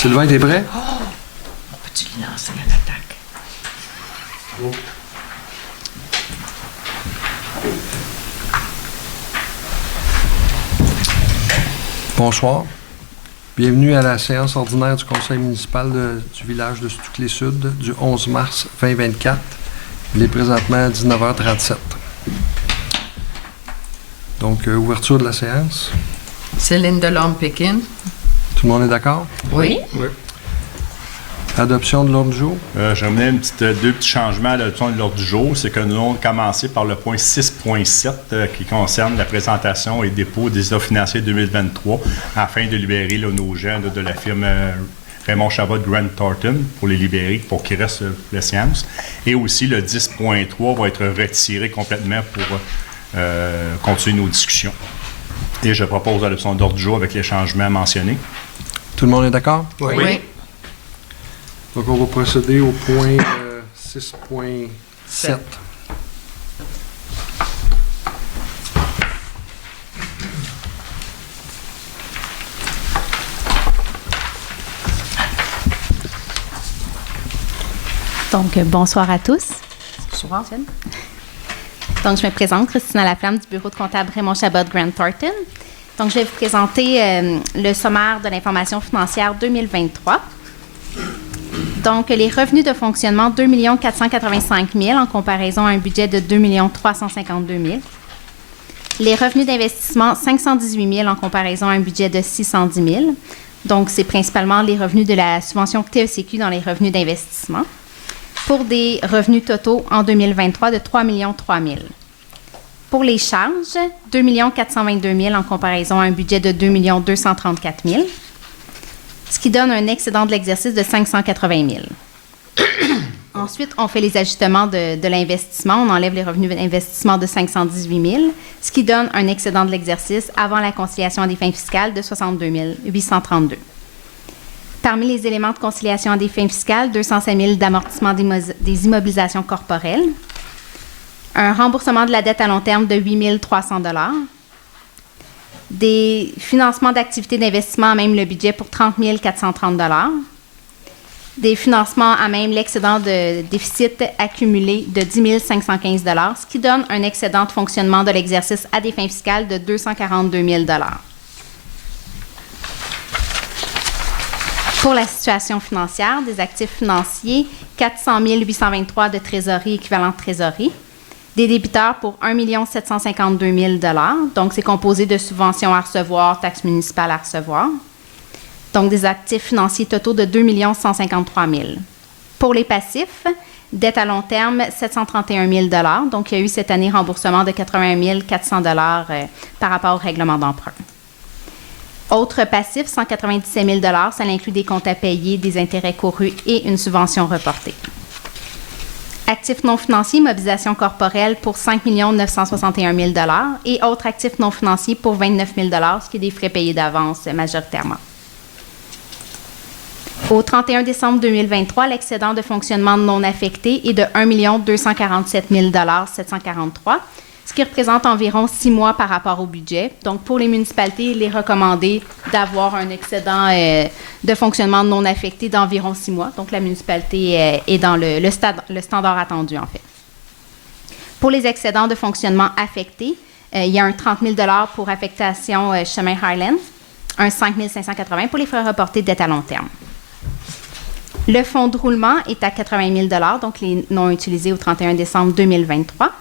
Sylvain, t'es prêt? On peut-tu lui lancer à l'attaque? Bonsoir. Bienvenue à la séance ordinaire du conseil municipal du village de Stukely-Sud du 11 mars 2024. Il est présentement 19h37. Donc, ouverture de la séance. Céline Delorme-Pékin. Tout le monde est d'accord? Oui. Adoption de l'ordre du jour. J'aimerais deux petits changements à l'adoption de l'ordre du jour. C'est que nous allons commencer par le point 6.7 qui concerne la présentation et dépôt des états financiers 2023 afin de libérer nos gens de la firme Raymond Chabot Grant Thornton pour les libérer, pour qu'ils restent la séance. Et aussi le 10.3 va être retiré complètement pour continuer nos discussions. Et je propose l'adoption de l'ordre du jour avec les changements mentionnés. Tout le monde est d'accord? Oui. Donc, on va procéder au point 6.7. Donc, bonsoir à tous. Bonsoir. Donc, je me présente, Christina Laflamme du bureau de comptable Raymond Chabot Grant Thornton. Donc, je vais vous présenter le sommaire de l'information financière 2023. Donc, les revenus de fonctionnement, 2 485 000 en comparaison à un budget de 2 352 000. Les revenus d'investissement, 518 000 en comparaison à un budget de 610 000. Donc, c'est principalement les revenus de la subvention TECQ dans les revenus d'investissement. Pour des revenus totaux en 2023 de 3 300 000. Pour les charges, 2 422 000 en comparaison à un budget de 2 234 000. Ce qui donne un excédent de l'exercice de 580 000. Ensuite, on fait les ajustements de l'investissement. On enlève les revenus d'investissement de 518 000, ce qui donne un excédent de l'exercice avant la conciliation à des fins fiscales de 62 832. Parmi les éléments de conciliation à des fins fiscales, 205 000 d'amortissement des immobilisations corporelles, un remboursement de la dette à long terme de 8 300 $, des financements d'activités d'investissement à même le budget pour 30 430 $, des financements à même l'excédent de déficit accumulé de 10 515 $, ce qui donne un excédent de fonctionnement de l'exercice à des fins fiscales de 242 000 $. Pour la situation financière, des actifs financiers, 400 823 de trésorerie équivalent de trésorerie, des débiteurs pour 1 752 000 $, donc c'est composé de subventions à recevoir, taxes municipales à recevoir. Donc des actifs financiers totaux de 2 153 000 $. Pour les passifs, dette à long terme, 731 000 $, donc il y a eu cette année remboursement de 81 400 $ par rapport au règlement d'emprunt. Autres passifs, 197 000 $, ça inclut des comptes à payer, des intérêts courus et une subvention reportée. Actifs non financiers, mobilisation corporelle pour 5 961 000 $ et autres actifs non financiers pour 29 000 $, ce qui est des frais payés d'avance majoritairement. Au 31 décembre 2023, l'excédent de fonctionnement non affecté est de 1 247 743 $, ce qui représente environ 6 mois par rapport au budget. Donc, pour les municipalités, il est recommandé d'avoir un excédent de fonctionnement non affecté d'environ 6 mois. Donc, la municipalité est dans le standard attendu, en fait. Pour les excédents de fonctionnement affectés, il y a un 30 000 $ pour affectation chemin Highland, un 5 580 $ pour les frais reportés de dette à long terme. Le fonds de roulement est à 80 000 $, donc les non utilisés au 31 décembre 2023.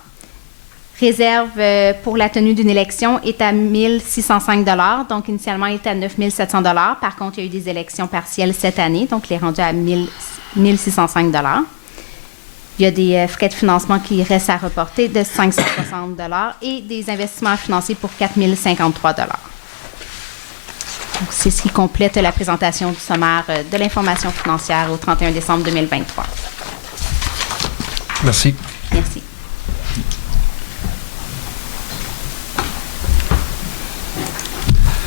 Réserve pour la tenue d'une élection est à 1 605 $, donc initialement il était à 9 700 $. Par contre, il y a eu des élections partielles cette année, donc il est rendu à 1 605 $. Il y a des frais de financement qui restent à reporter de 560 $ et des investissements financiers pour 4 053 $. Donc, c'est ce qui complète la présentation du sommaire de l'information financière au 31 décembre 2023. Merci. Merci.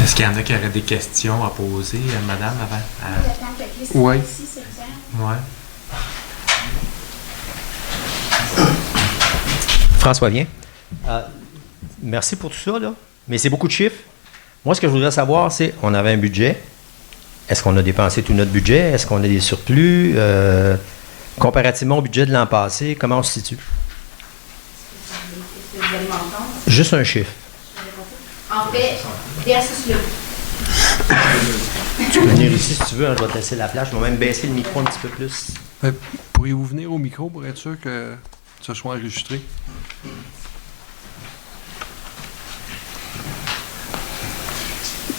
Est-ce qu'il y en a qui auraient des questions à poser, madame, avant? Oui. Ouais. François Vien. Merci pour tout ça, là. Mais c'est beaucoup de chiffres. Moi, ce que je voudrais savoir, c'est, on avait un budget. Est-ce qu'on a dépensé tout notre budget? Est-ce qu'on a des surplus? Comparativement au budget de l'an passé, comment on se situe? Juste un chiffre. En fait, versus le... Tu peux venir ici si tu veux, hein, je vais te laisser la place. Je vais même baisser le micro un petit peu plus. Pourriez-vous venir au micro pour être sûr que ce soit enregistré?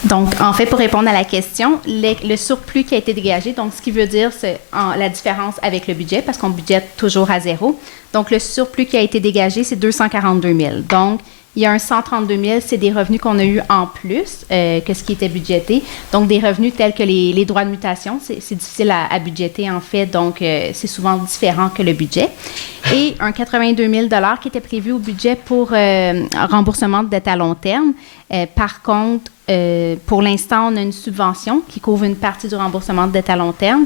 Donc, en fait, pour répondre à la question, le surplus qui a été dégagé, donc ce qui veut dire c'est la différence avec le budget, parce qu'on budgète toujours à zéro. Donc, le surplus qui a été dégagé, c'est 242 000. Donc, il y a un 132 000, c'est des revenus qu'on a eu en plus que ce qui était budgété. Donc, des revenus tels que les droits de mutation, c'est difficile à budgéter en fait, donc c'est souvent différent que le budget. Et un 82 000 qui était prévu au budget pour remboursement de dette à long terme. Par contre, pour l'instant, on a une subvention qui couvre une partie du remboursement de dette à long terme.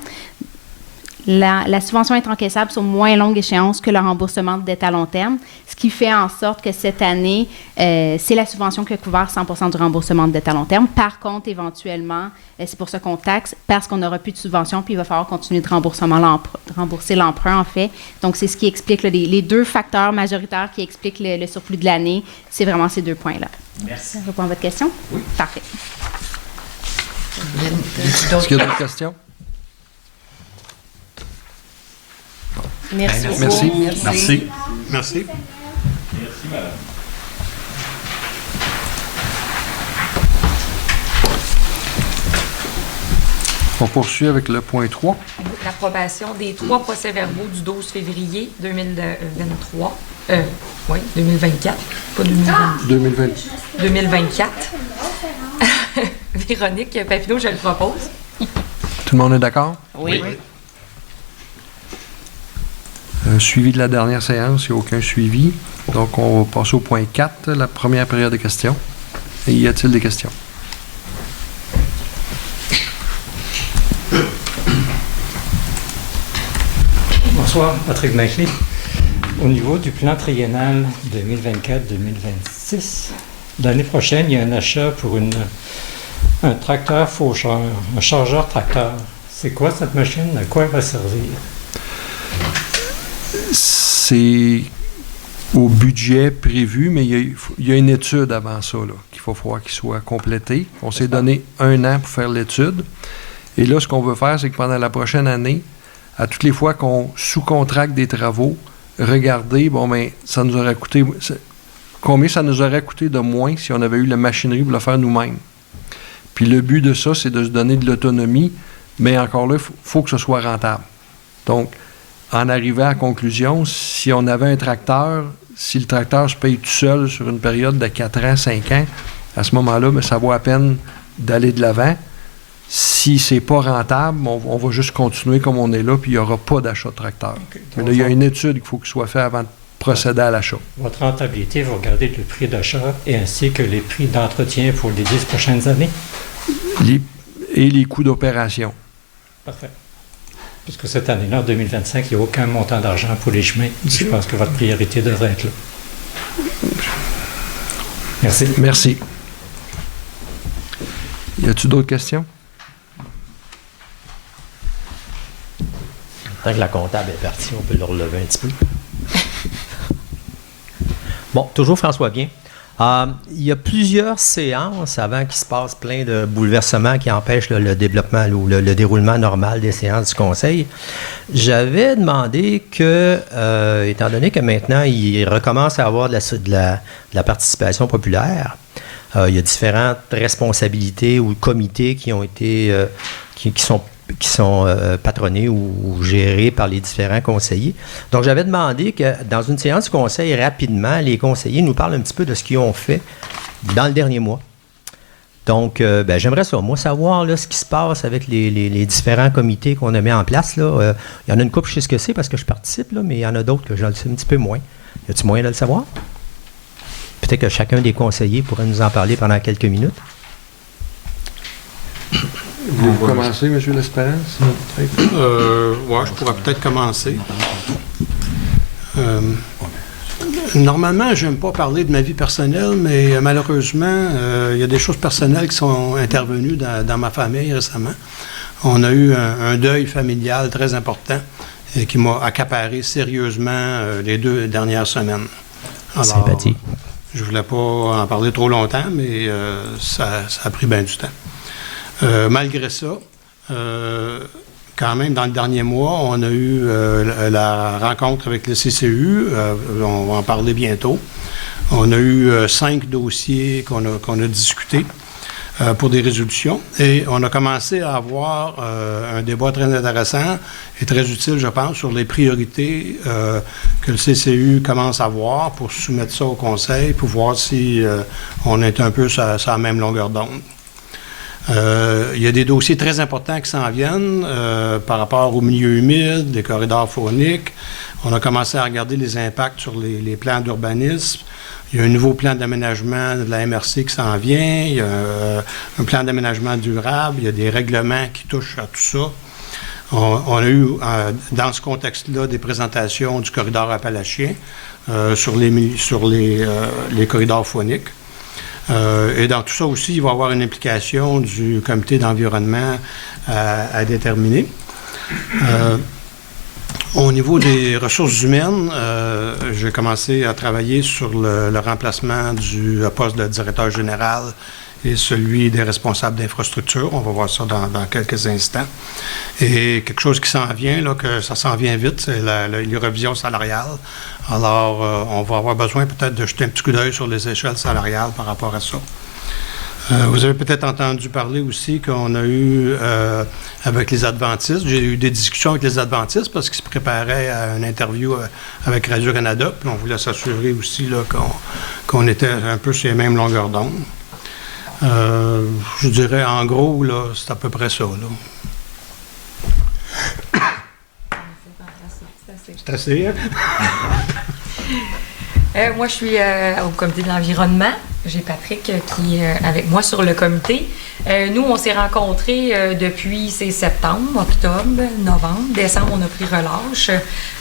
La subvention est encaissable sur moins longue échéance que le remboursement de dette à long terme, ce qui fait en sorte que cette année, c'est la subvention qui a couvert 100% du remboursement de dette à long terme. Par contre, éventuellement, c'est pour ça qu'on taxe, parce qu'on n'aura plus de subvention, puis il va falloir continuer de rembourser l'emprunt, en fait. Donc, c'est ce qui explique les deux facteurs majoritaires qui expliquent le surplus de l'année. C'est vraiment ces deux points-là. Merci. Ça répond à votre question? Oui. Parfait. Est-ce qu'il y a d'autres questions? Merci beaucoup. Merci. Merci. Merci. On poursuit avec le point 3. L'approbation des 3 procès-verbaux du 12 février 2023. 2024. Pas 2023. 2024. Véronique Papineau, je le propose. Tout le monde est d'accord? Oui. Suivi de la dernière séance, il n'y a aucun suivi. Donc, on va passer au point 4, la première période de questions. Et y a-t-il des questions? Bonsoir, Patrick Maclay. Au niveau du plan triennal 2024-2026, l'année prochaine, il y a un achat pour un tracteur faucheur, un chargeur tracteur. C'est quoi cette machine? À quoi elle va servir? C'est au budget prévu, mais il y a une étude avant ça, qu'il faut falloir qu'il soit complété. On s'est donné 1 an pour faire l'étude. Et là, ce qu'on veut faire, c'est que pendant la prochaine année, à toutes les fois qu'on sous-contracte des travaux, regarder, ça nous aurait coûté... Combien ça nous aurait coûté de moins si on avait eu la machinerie pour le faire nous-mêmes? Puis le but de ça, c'est de se donner de l'autonomie, mais encore là, il faut que ce soit rentable. Donc, en arrivant à la conclusion, si on avait un tracteur, si le tracteur se paye tout seul sur une période de 4 ans, 5 ans, à ce moment-là, ça vaut la peine d'aller de l'avant. Si c'est pas rentable, on va juste continuer comme on est là, puis il n'y aura pas d'achat de tracteur. Okay. Mais là, il y a une étude qu'il faut qu'il soit fait avant de procéder à l'achat. Votre rentabilité, vous regardez le prix d'achat et ainsi que les prix d'entretien pour les 10 prochaines années? Et les coûts d'opération. Parfait. Parce que cette année-là, en 2025, il n'y a aucun montant d'argent pour les chemins. Je pense que votre priorité devrait être là. Merci. Merci. Y a-t-il d'autres questions? Tant que la comptable est partie, on peut le relever un petit peu. Bon, toujours François Bien. Il y a plusieurs séances avant qu'il se passe plein de bouleversements qui empêchent le développement ou le déroulement normal des séances du Conseil. J'avais demandé que, étant donné que maintenant, il recommence à avoir de la participation populaire, il y a différentes responsabilités ou comités qui ont été, qui sont patronnés ou gérés par les différents conseillers. Donc, j'avais demandé que dans une séance du conseil, rapidement, les conseillers nous parlent un petit peu de ce qu'ils ont fait dans le dernier mois. Donc, j'aimerais ça, moi, savoir là, ce qui se passe avec les différents comités qu'on a mis en place. Là. Il y en a une couple, je sais ce que c'est parce que je participe, là, mais il y en a d'autres que je le sais un petit peu moins. Y a-t-il moyen de le savoir? Peut-être que chacun des conseillers pourrait nous en parler pendant quelques minutes. Vous commencez, M. L'Espérance? Oui, je pourrais peut-être commencer. Normalement, je n'aime pas parler de ma vie personnelle, mais malheureusement, il y a des choses personnelles qui sont intervenues dans ma famille récemment. On a eu un deuil familial très important qui m'a accaparé sérieusement les 2 dernières semaines. Alors, sympathie. Je ne voulais pas en parler trop longtemps, mais ça a pris bien du temps. Malgré ça, quand même, dans le dernier mois, on a eu la rencontre avec le CCU. On va en parler bientôt. On a eu 5 dossiers qu'on a discutés pour des résolutions. Et on a commencé à avoir un débat très intéressant et très utile, je pense, sur les priorités que le CCU commence à voir pour soumettre ça au Conseil, pour voir si on est un peu sur la même longueur d'onde. Il y a des dossiers très importants qui s'en viennent par rapport au milieu humide, les corridors fauniques. On a commencé à regarder les impacts sur les plans d'urbanisme. Il y a un nouveau plan d'aménagement de la MRC qui s'en vient. Il y a un plan d'aménagement durable. Il y a des règlements qui touchent à tout ça. On a eu, dans ce contexte-là, des présentations du corridor appalachien sur les corridors fauniques. Et dans tout ça aussi, il va y avoir une implication du comité d'environnement à déterminer. Au niveau des ressources humaines, j'ai commencé à travailler sur le remplacement du poste de directeur général et celui des responsables d'infrastructure. On va voir ça dans quelques instants. Et quelque chose qui s'en vient, là, que ça s'en vient vite, c'est les revisions salariales. Alors, on va avoir besoin peut-être de jeter un petit coup d'œil sur les échelles salariales par rapport à ça. Vous avez peut-être entendu parler aussi qu'on a eu, avec les adventistes, j'ai eu des discussions avec les adventistes parce qu'ils se préparaient à une interview avec Radio-Canada, puis on voulait s'assurer aussi là, qu'on était un peu sur les mêmes longueurs d'onde. Je dirais, en gros, là, c'est à peu près ça, là. C'est assez, hein? Moi, je suis au comité de l'environnement. J'ai Patrick qui est avec moi sur le comité. Nous, on s'est rencontrés depuis septembre, octobre, novembre. Décembre, on a pris relâche.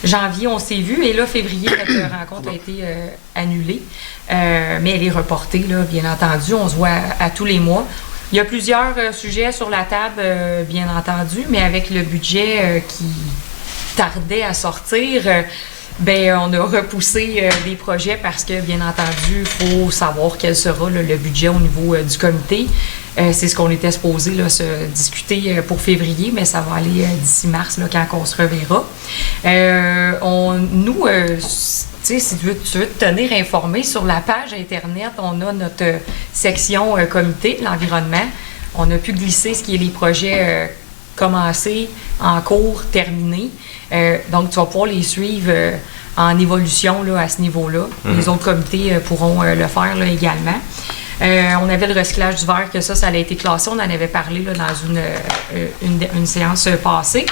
Janvier, on s'est vus. Et là, février, notre rencontre a été annulée. Mais elle est reportée, là, bien entendu. On se voit à tous les mois. Il y a plusieurs sujets sur la table, bien entendu, mais avec le budget qui tardait à sortir, on a repoussé des projets parce que, bien entendu, il faut savoir quel sera là, le budget au niveau du comité. C'est ce qu'on était supposé là, se discuter pour février, mais ça va aller d'ici mars, là, quand on se reverra. Si tu veux te tenir informé, sur la page Internet, on a notre section comité de l'environnement. On a pu glisser ce qui est les projets commencés, en cours, terminés. Donc, tu vas pouvoir les suivre en évolution là, à ce niveau-là. Les autres comités pourront le faire là, également. On avait le recyclage du verre, que ça a été classé. On en avait parlé là, dans une séance passée.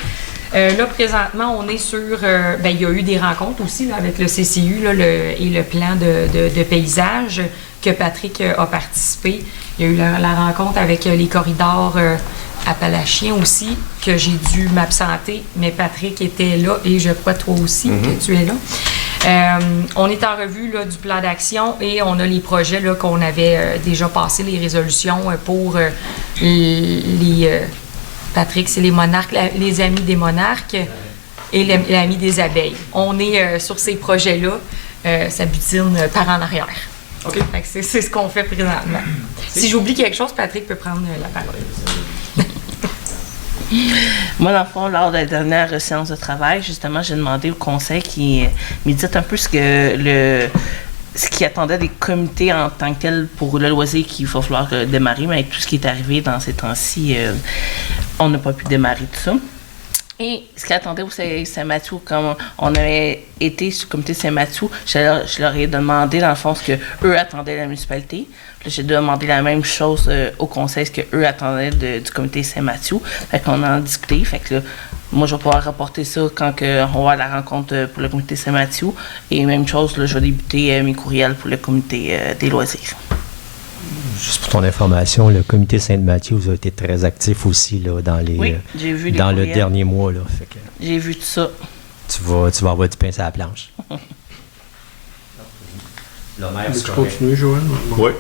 Là, présentement, on est sur... il y a eu des rencontres aussi là, avec le CCU là, et le plan de paysage que Patrick a participé. Il y a eu la rencontre avec les corridors appalachiens aussi, que j'ai dû m'absenter, mais Patrick était là et je crois toi aussi que tu es là. On est en revue là, du plan d'action et on a les projets là, qu'on avait déjà passé, les résolutions pour Patrick, c'est les monarques, les amis des monarques et l'ami des abeilles. On est sur ces projets-là, ça butine par en arrière. OK. C'est ce qu'on fait présentement. Si j'oublie quelque chose, Patrick peut prendre la parole. Moi, dans le fond, lors de la dernière séance de travail, justement, j'ai demandé au conseil qui médite un peu ce qui attendait des comités en tant que tel pour le loisir qu'il va falloir démarrer, mais avec tout ce qui est arrivé dans ces temps-ci, on n'a pas pu démarrer tout ça. Et ce qu'ils attendaient au Saint-Mathieu, comme on avait été sur le comité Saint-Mathieu, je leur ai demandé, dans le fond, ce qu'eux attendaient de la municipalité. Puis j'ai demandé la même chose au conseil, ce qu'eux attendaient du comité Saint-Mathieu. Fait qu'on en a discuté. Fait que là, moi, je vais pouvoir rapporter ça quand on va avoir la rencontre pour le comité Saint-Mathieu. Et même chose, là, je vais débuter mes courriels pour le comité des loisirs. Juste pour ton information, le comité Saint-Mathieu a été très actif aussi là, dans le dernier mois. Là, fait que j'ai vu tout ça. Tu vas avoir du pain sur la planche. Tu continues, Joël? Oui.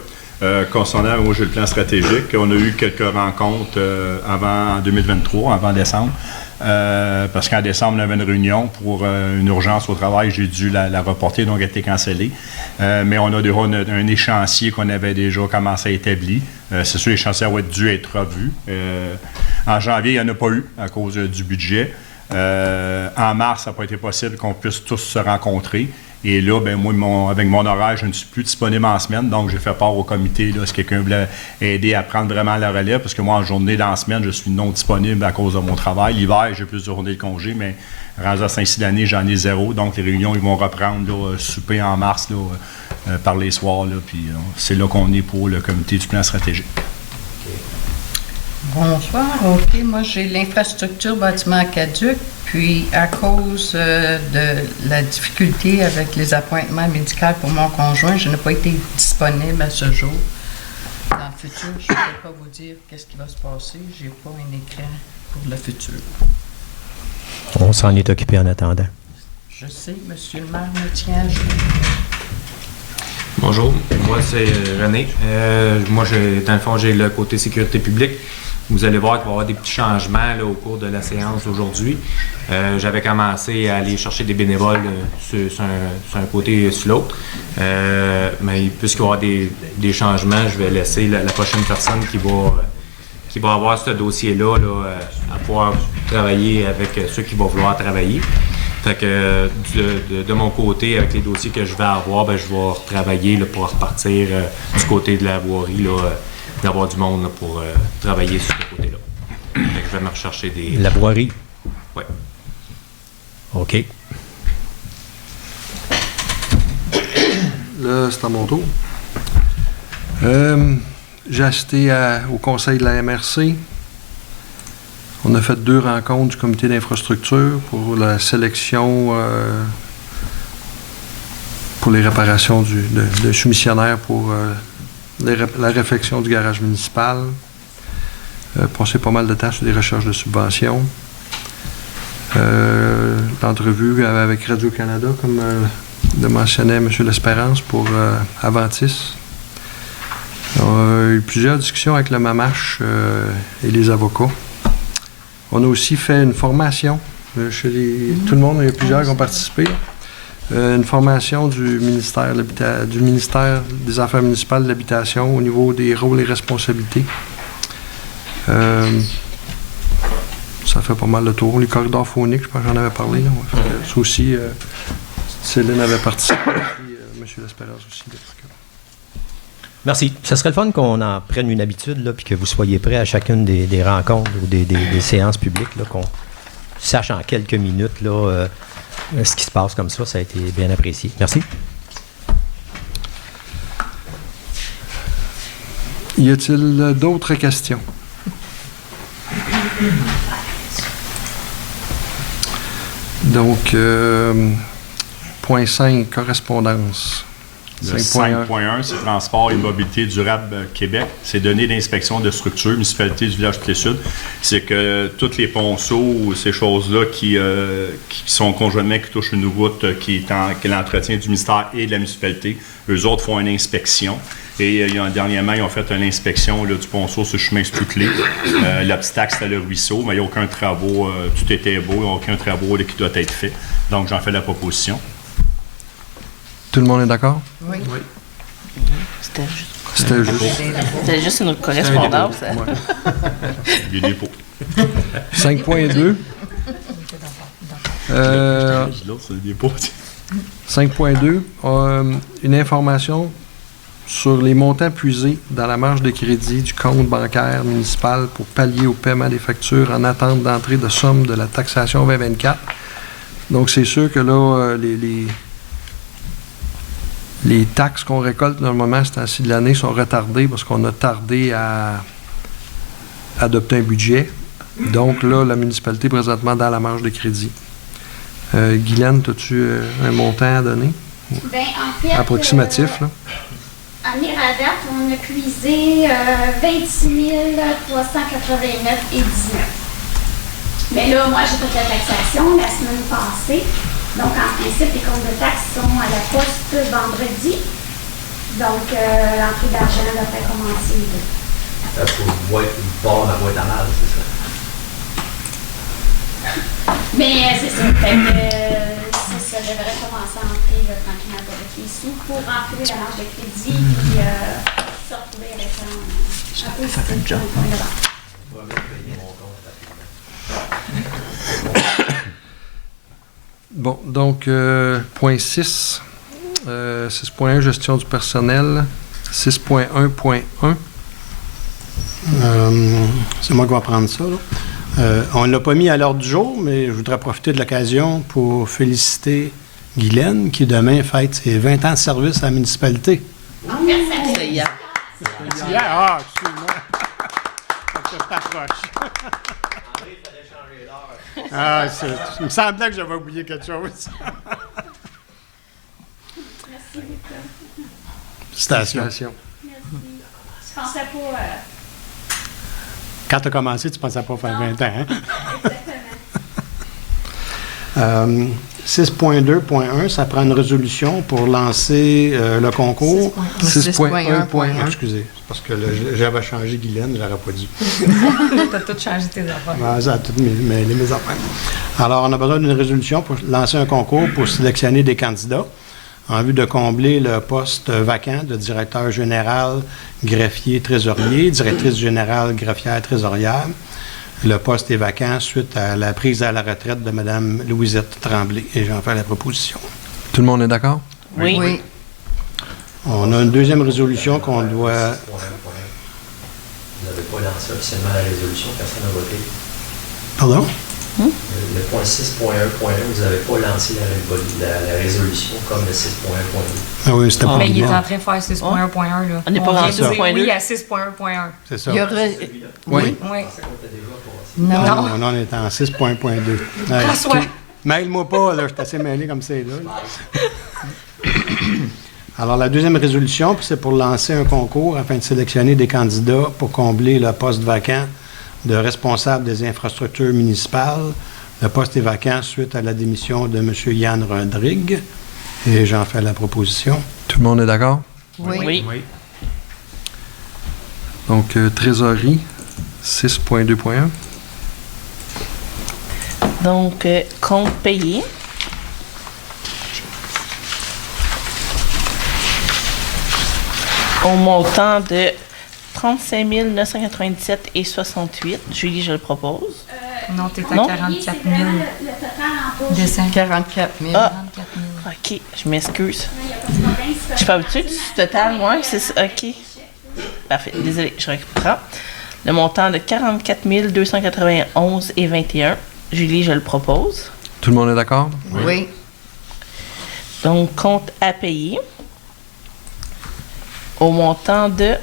Concernant, moi, j'ai le plan stratégique. On a eu quelques rencontres en 2023, avant décembre. Parce qu'en décembre, on avait une réunion pour une urgence au travail. J'ai dû la reporter, donc elle a été cancellée. Mais on a un échéancier qu'on avait déjà commencé à établir. C'est sûr, l'échéancier aurait dû être revu. En janvier, il n'y en a pas eu à cause du budget. En mars, ça n'a pas été possible qu'on puisse tous se rencontrer. Et là, ben moi, avec mon horaire, je ne suis plus disponible en semaine, donc j'ai fait part au comité là, si quelqu'un voulait aider à prendre vraiment la relève, parce que moi, en journée, dans la semaine, je suis non disponible à cause de mon travail. L'hiver, j'ai plus de journées de congé, mais rendu à Saint-Cyr, j'en ai 0. Donc, les réunions, ils vont reprendre là, souper en mars là, par les soirs. Là, puis c'est là qu'on est pour le comité du plan stratégique. Bonsoir, OK. Moi, j'ai l'infrastructure bâtiment caduc, puis à cause de la difficulté avec les appointements médicaux pour mon conjoint, je n'ai pas été disponible à ce jour. Dans le futur, je ne peux pas vous dire qu'est-ce qui va se passer. Je n'ai pas un écran pour le futur. On s'en est occupé en attendant. Je sais, monsieur le maire me tient à jour. Bonjour, moi c'est René. Moi, dans le fond, j'ai le côté sécurité publique. Vous allez voir qu'il va y avoir des petits changements là, au cours de la séance d'aujourd'hui. J'avais commencé à aller chercher des bénévoles sur un côté et sur l'autre. Mais puisqu'il va y avoir des changements, je vais laisser la prochaine personne qui va avoir ce dossier-là là, à pouvoir travailler avec ceux qui vont vouloir travailler. Fait que de mon côté, avec les dossiers que je vais avoir, ben, je vais retravailler là, pour repartir du côté de la voirie, là, d'avoir du monde là, pour travailler sur ce côté-là. Fait que je vais me rechercher des... La voirie? Oui. OK. Là, c'est à mon tour. J'ai assisté au conseil de la MRC. On a fait 2 rencontres du comité d'infrastructure pour la sélection pour les réparations de soumissionnaires pour la réfection du garage municipal. Passé pas mal de temps sur des recherches de subventions. L'entrevue avec Radio-Canada, comme le mentionnait M. L'Espérance, pour Aventis. On a eu plusieurs discussions avec le MAMACH et les avocats. On a aussi fait une formation chez tout le monde, il y a plusieurs qui ont participé. Une formation du ministère des Affaires municipales de l'Habitation au niveau des rôles et responsabilités. Ça fait pas mal de tour. Les corridors phoniques, je pense que j'en avais parlé. Là. Ça aussi, Céline avait participé, et M. L'Espérance aussi. Merci. Ce serait le fun qu'on en prenne une habitude, puis que vous soyez prêts à chacune des rencontres ou des séances publiques, là, qu'on sache en quelques minutes là, ce qui se passe comme ça. Ça a été bien apprécié. Merci. Y a-t-il d'autres questions? Donc, point 5, correspondance. Le 5.1, c'est Transport et Mobilité durable Québec. C'est données d'inspection de structures, municipalité du village Plé-Sud. C'est que tous les ponceaux, ces choses-là qui sont conjointement, qui touchent une route qui est l'entretien du ministère et de la municipalité, eux autres font une inspection. Et dernièrement, ils ont fait une inspection là, du ponceau sur le chemin Stuclé. L'obstacle, c'était le ruisseau, mais il n'y a aucun travaux. Tout était beau, il n'y a aucun travaux là, qui doit être fait. Donc, j'en fais la proposition. Tout le monde est d'accord? Oui. C'était juste une correspondance. Des dépôts. 5.2. 5.2. Une information sur les montants puisés dans la marge de crédit du compte bancaire municipal pour pallier au paiement des factures en attente d'entrée de somme de la taxation 2024. Donc, c'est sûr que là, les taxes qu'on récolte normalement à ce temps-ci de l'année sont retardées parce qu'on a tardé à adopter un budget. Donc là, la municipalité est présentement dans la marge de crédit. Guylaine, as-tu un montant à donner? Bien, en fait, approximatif, là? En Iradat, on a puisé 26 389,19. Mais là, moi, j'ai fait la taxation la semaine passée. Donc, en principe, les comptes de taxes sont à la poste vendredi. Donc, l'entrée d'argent devrait commencer là. Pour boire la boîte à mal, c'est ça? Mais c'est ça. Fait que ça devrait commencer à entrer tranquillement avec les sous pour remplir la marge de crédit puis se retrouver avec un peu de point de vente. Bon, donc, point 6. 6.1, gestion du personnel. 6.1.1. C'est moi qui vais prendre ça, là. On ne l'a pas mis à l'ordre du jour, mais je voudrais profiter de l'occasion pour féliciter Guylaine, qui demain fête ses 20 ans de service à la municipalité. C'est hier. Ah, excuse-moi. Je t'approche. Ah, il me semblait que j'avais oublié quelque chose. Merci, Lucas. Félicitations. Merci. Je pensais pas... Quand tu as commencé, tu ne pensais pas faire 20 ans, hein? Exactement. 6.2.1, ça prend une résolution pour lancer le concours. 6.1.1. Excusez, c'est parce que j'avais changé Guylaine, j'aurais pas dû. Tu as tout changé tes affaires. Ah, ça a tout mêlé mes affaires. Alors, on a besoin d'une résolution pour lancer un concours pour sélectionner des candidats en vue de combler le poste vacant de directeur général, greffier, trésorier, directrice générale, greffière, trésorière. Le poste est vacant suite à la prise à la retraite de Mme Louisette Tremblay. Et j'en fais la proposition. Tout le monde est d'accord? Oui. Oui. On a une deuxième résolution qu'on doit... Vous n'avez pas lancé officiellement la résolution, personne n'a voté. Pardon? Le point 6.1.1, vous n'avez pas lancé la résolution comme le 6.1.2. Ah oui, c'était pas Mais il est bien. en train de faire 6.1.1, là. On n'est pas vient rendu de au dire point oui 2. à 6.1.1. C'est ça. Il y aura... Oui. Oui. Non. Non, on est en 6.2. François. Mêle-moi pas, là, je suis assez mêlé comme c'est là. Alors, la deuxième résolution, c'est pour lancer un concours afin de sélectionner des candidats pour combler le poste vacant de responsable des infrastructures municipales. Le poste est vacant suite à la démission de M. Yann Rodrigue. Et j'en fais la proposition. Tout le monde est d'accord? Oui. Oui. Donc, trésorerie, 6.2.1. Donc, compte payé. Au montant de 35 997,68. Julie, je le propose. Non, t'es à Non? 44 000. C'est vraiment le total en poche. Dessin. 44 000. Ah. 44 000. OK, je m'excuse. Il n'y a pas de problème. Je suis pas habituée du total, moi. C'est ça. OK. Parfait. Désolée, je reprends. Le montant de 44 291,21. Julie, je le propose. Tout le monde est d'accord? Oui. Donc, compte à payer. Au montant de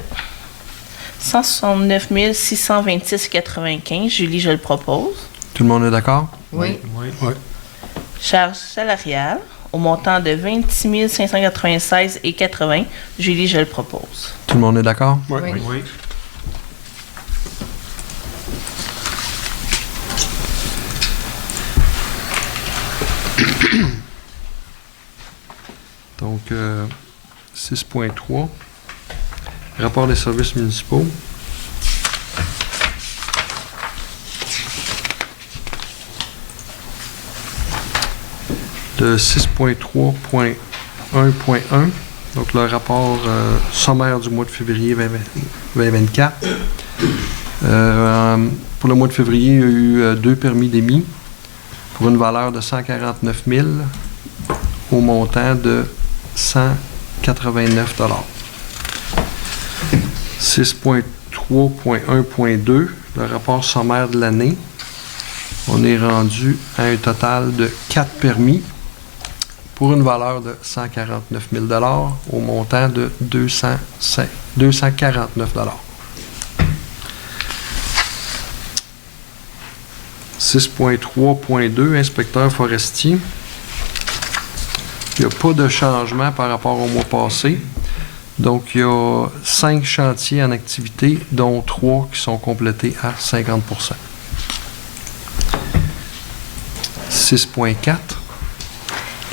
169 626,95. Julie, je le propose. Tout le monde est d'accord? Oui. Charge salariale. Au montant de 26 596,80. Julie, je le propose. Tout le monde est d'accord? Oui. Oui. Oui. Donc, 6.3. Rapport des services municipaux. De 6.3.1.1. Donc, le rapport sommaire du mois de février 2024. Pour le mois de février, il y a eu 2 permis d'émis pour une valeur de 149 000 au montant de 189 6.3.1.2, le rapport sommaire de l'année. On est rendu à un total de 4 permis pour une valeur de 149 000 au montant de 249 6.3.2, inspecteur forestier. Il n'y a pas de changement par rapport au mois passé. Donc, il y a 5 chantiers en activité, dont 3 qui sont complétés à 50 6.4.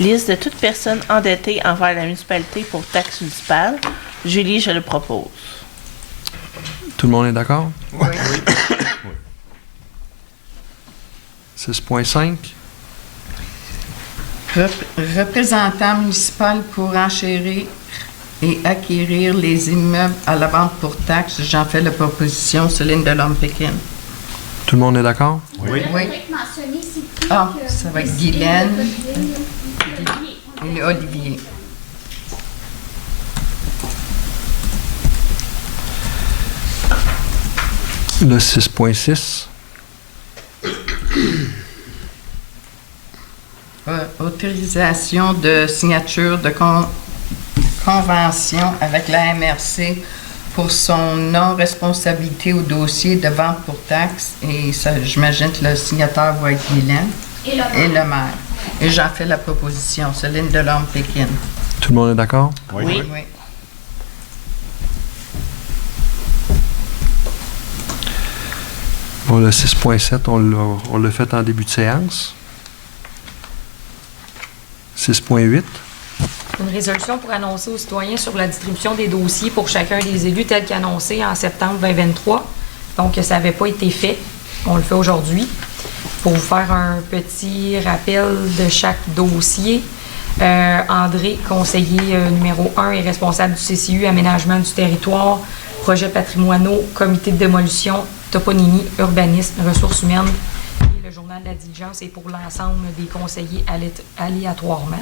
Liste de toute personne endettée envers la municipalité pour taxes municipales. Julie, je le propose. Tout le monde est d'accord? Oui. 6.5. Représentant municipal pour enchérir et acquérir les immeubles à la vente pour taxes. J'en fais la proposition. Céline Delorme-Pékin. Tout le monde est d'accord? Oui. Mentionner, c'est qui Ah, que ça va être vous Guylaine Olivier. et Olivier. Le 6.6. Autorisation de signature de convention avec la MRC pour son non-responsabilité au dossier de vente pour taxes. Et ça, j'imagine que le signataire va être Guylaine Et le et le maire. Et j'en fais la proposition. Céline Delorme-Pékin. Tout le monde est d'accord? Oui. Oui. Bon, le 6.7, on l'a fait en début de séance. 6.8. Une résolution pour annoncer aux citoyens sur la distribution des dossiers pour chacun des élus tel qu'annoncé en septembre 2023. Donc, ça n'avait pas été fait. On le fait aujourd'hui. Pour vous faire un petit rappel de chaque dossier, André, conseiller numéro 1 et responsable du CCU, aménagement du territoire, projets patrimoniaux, comité de démolition, toponymie, urbanisme, ressources humaines et le journal de la diligence est pour l'ensemble des conseillers aléatoirement.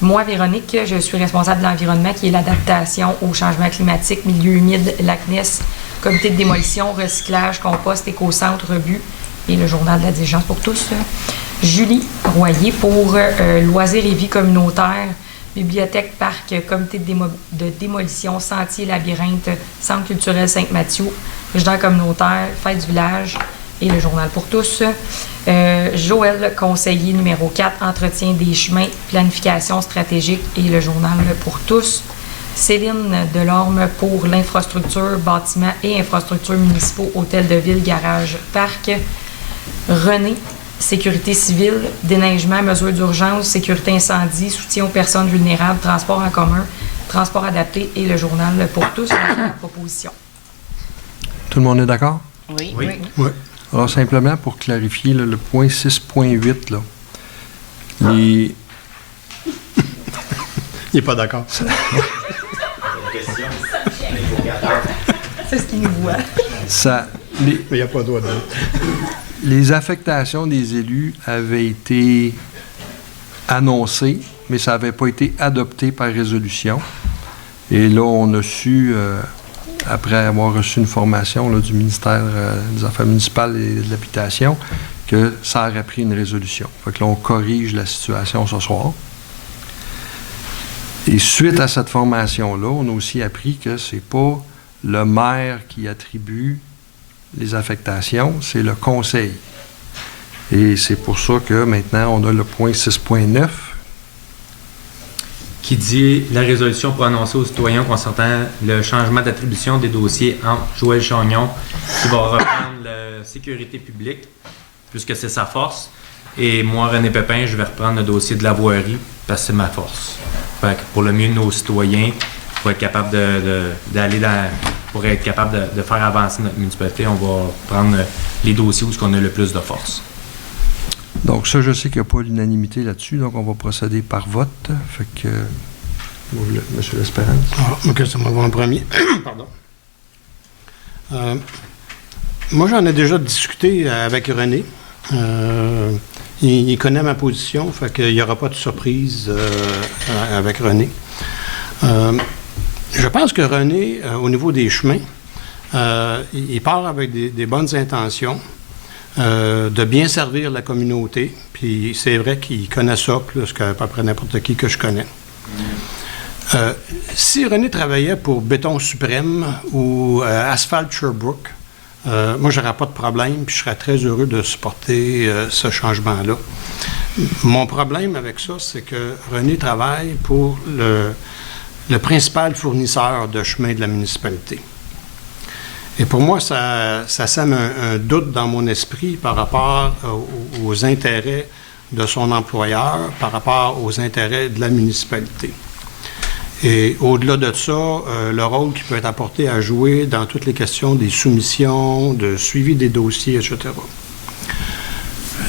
Moi, Véronique, je suis responsable de l'environnement qui est l'adaptation au changement climatique, milieu humide, LACNES, comité de démolition, recyclage, compost, éco-centre, rebut et le journal de la diligence pour tous. Julie Royer pour loisirs et vie communautaire, bibliothèque, parc, comité de démolition, sentier, labyrinthe, centre culturel Saint-Mathieu, résidence communautaire, fête du village et le journal pour tous. Joël, conseiller numéro 4, entretien des chemins, planification stratégique et le journal pour tous. Céline Delorme pour l'infrastructure, bâtiments et infrastructures municipaux, hôtel de ville, garage, parc. René, sécurité civile, déneigement, mesures d'urgence, sécurité incendie, soutien aux personnes vulnérables, transport en commun, transport adapté et le journal pour tous, la proposition. Tout le monde est d'accord? Oui. Oui. Alors, simplement pour clarifier, là, le point 6.8, là, les... Il n'est pas d'accord. C'est ce qu'il nous voit. ça, Mais il n'y a pas de droit de vote. les affectations des élus avaient été annoncées, mais ça n'avait pas été adopté par résolution. Et là, on a su, après avoir reçu une formation là, du ministère des Affaires municipales et de l'Habitation, que ça aurait pris une résolution. Fait que là, on corrige la situation ce soir. Et suite à cette formation-là, on a aussi appris que c'est pas le maire qui attribue les affectations, c'est le conseil. Et c'est pour ça que maintenant, on a le point 6.9. Qui dit la résolution pour annoncer aux citoyens concernant le changement d'attribution des dossiers entre Joël Chagnon, qui va reprendre la sécurité publique, puisque c'est sa force, et moi, René Pépin, je vais reprendre le dossier de la voirie, parce que c'est ma force. Fait que pour le mieux de nos citoyens, pour être capable pour être capable de faire avancer notre municipalité, on va prendre les dossiers où on a le plus de force. Donc ça, je sais qu'il n'y a pas l'unanimité là-dessus, donc on va procéder par vote. Fait que, Monsieur L'Espérance. Ah, OK, ça m'en va en premier. Pardon. Moi, j'en ai déjà discuté avec René. Il connaît ma position, fait qu'il n'y aura pas de surprise avec René. Je pense que René, au niveau des chemins, il part avec des bonnes intentions, de bien servir la communauté, puis c'est vrai qu'il connaît ça plus qu'à peu près n'importe qui que je connais. Si René travaillait pour Béton Suprême ou Asphalt Sherbrooke, moi, je n'aurais pas de problème, puis je serais très heureux de supporter ce changement-là. Mon problème avec ça, c'est que René travaille pour le principal fournisseur de chemin de la municipalité. Et pour moi, ça sème un doute dans mon esprit par rapport aux intérêts de son employeur, par rapport aux intérêts de la municipalité. Et au-delà de ça, le rôle qui peut être apporté à jouer dans toutes les questions des soumissions, de suivi des dossiers, etc.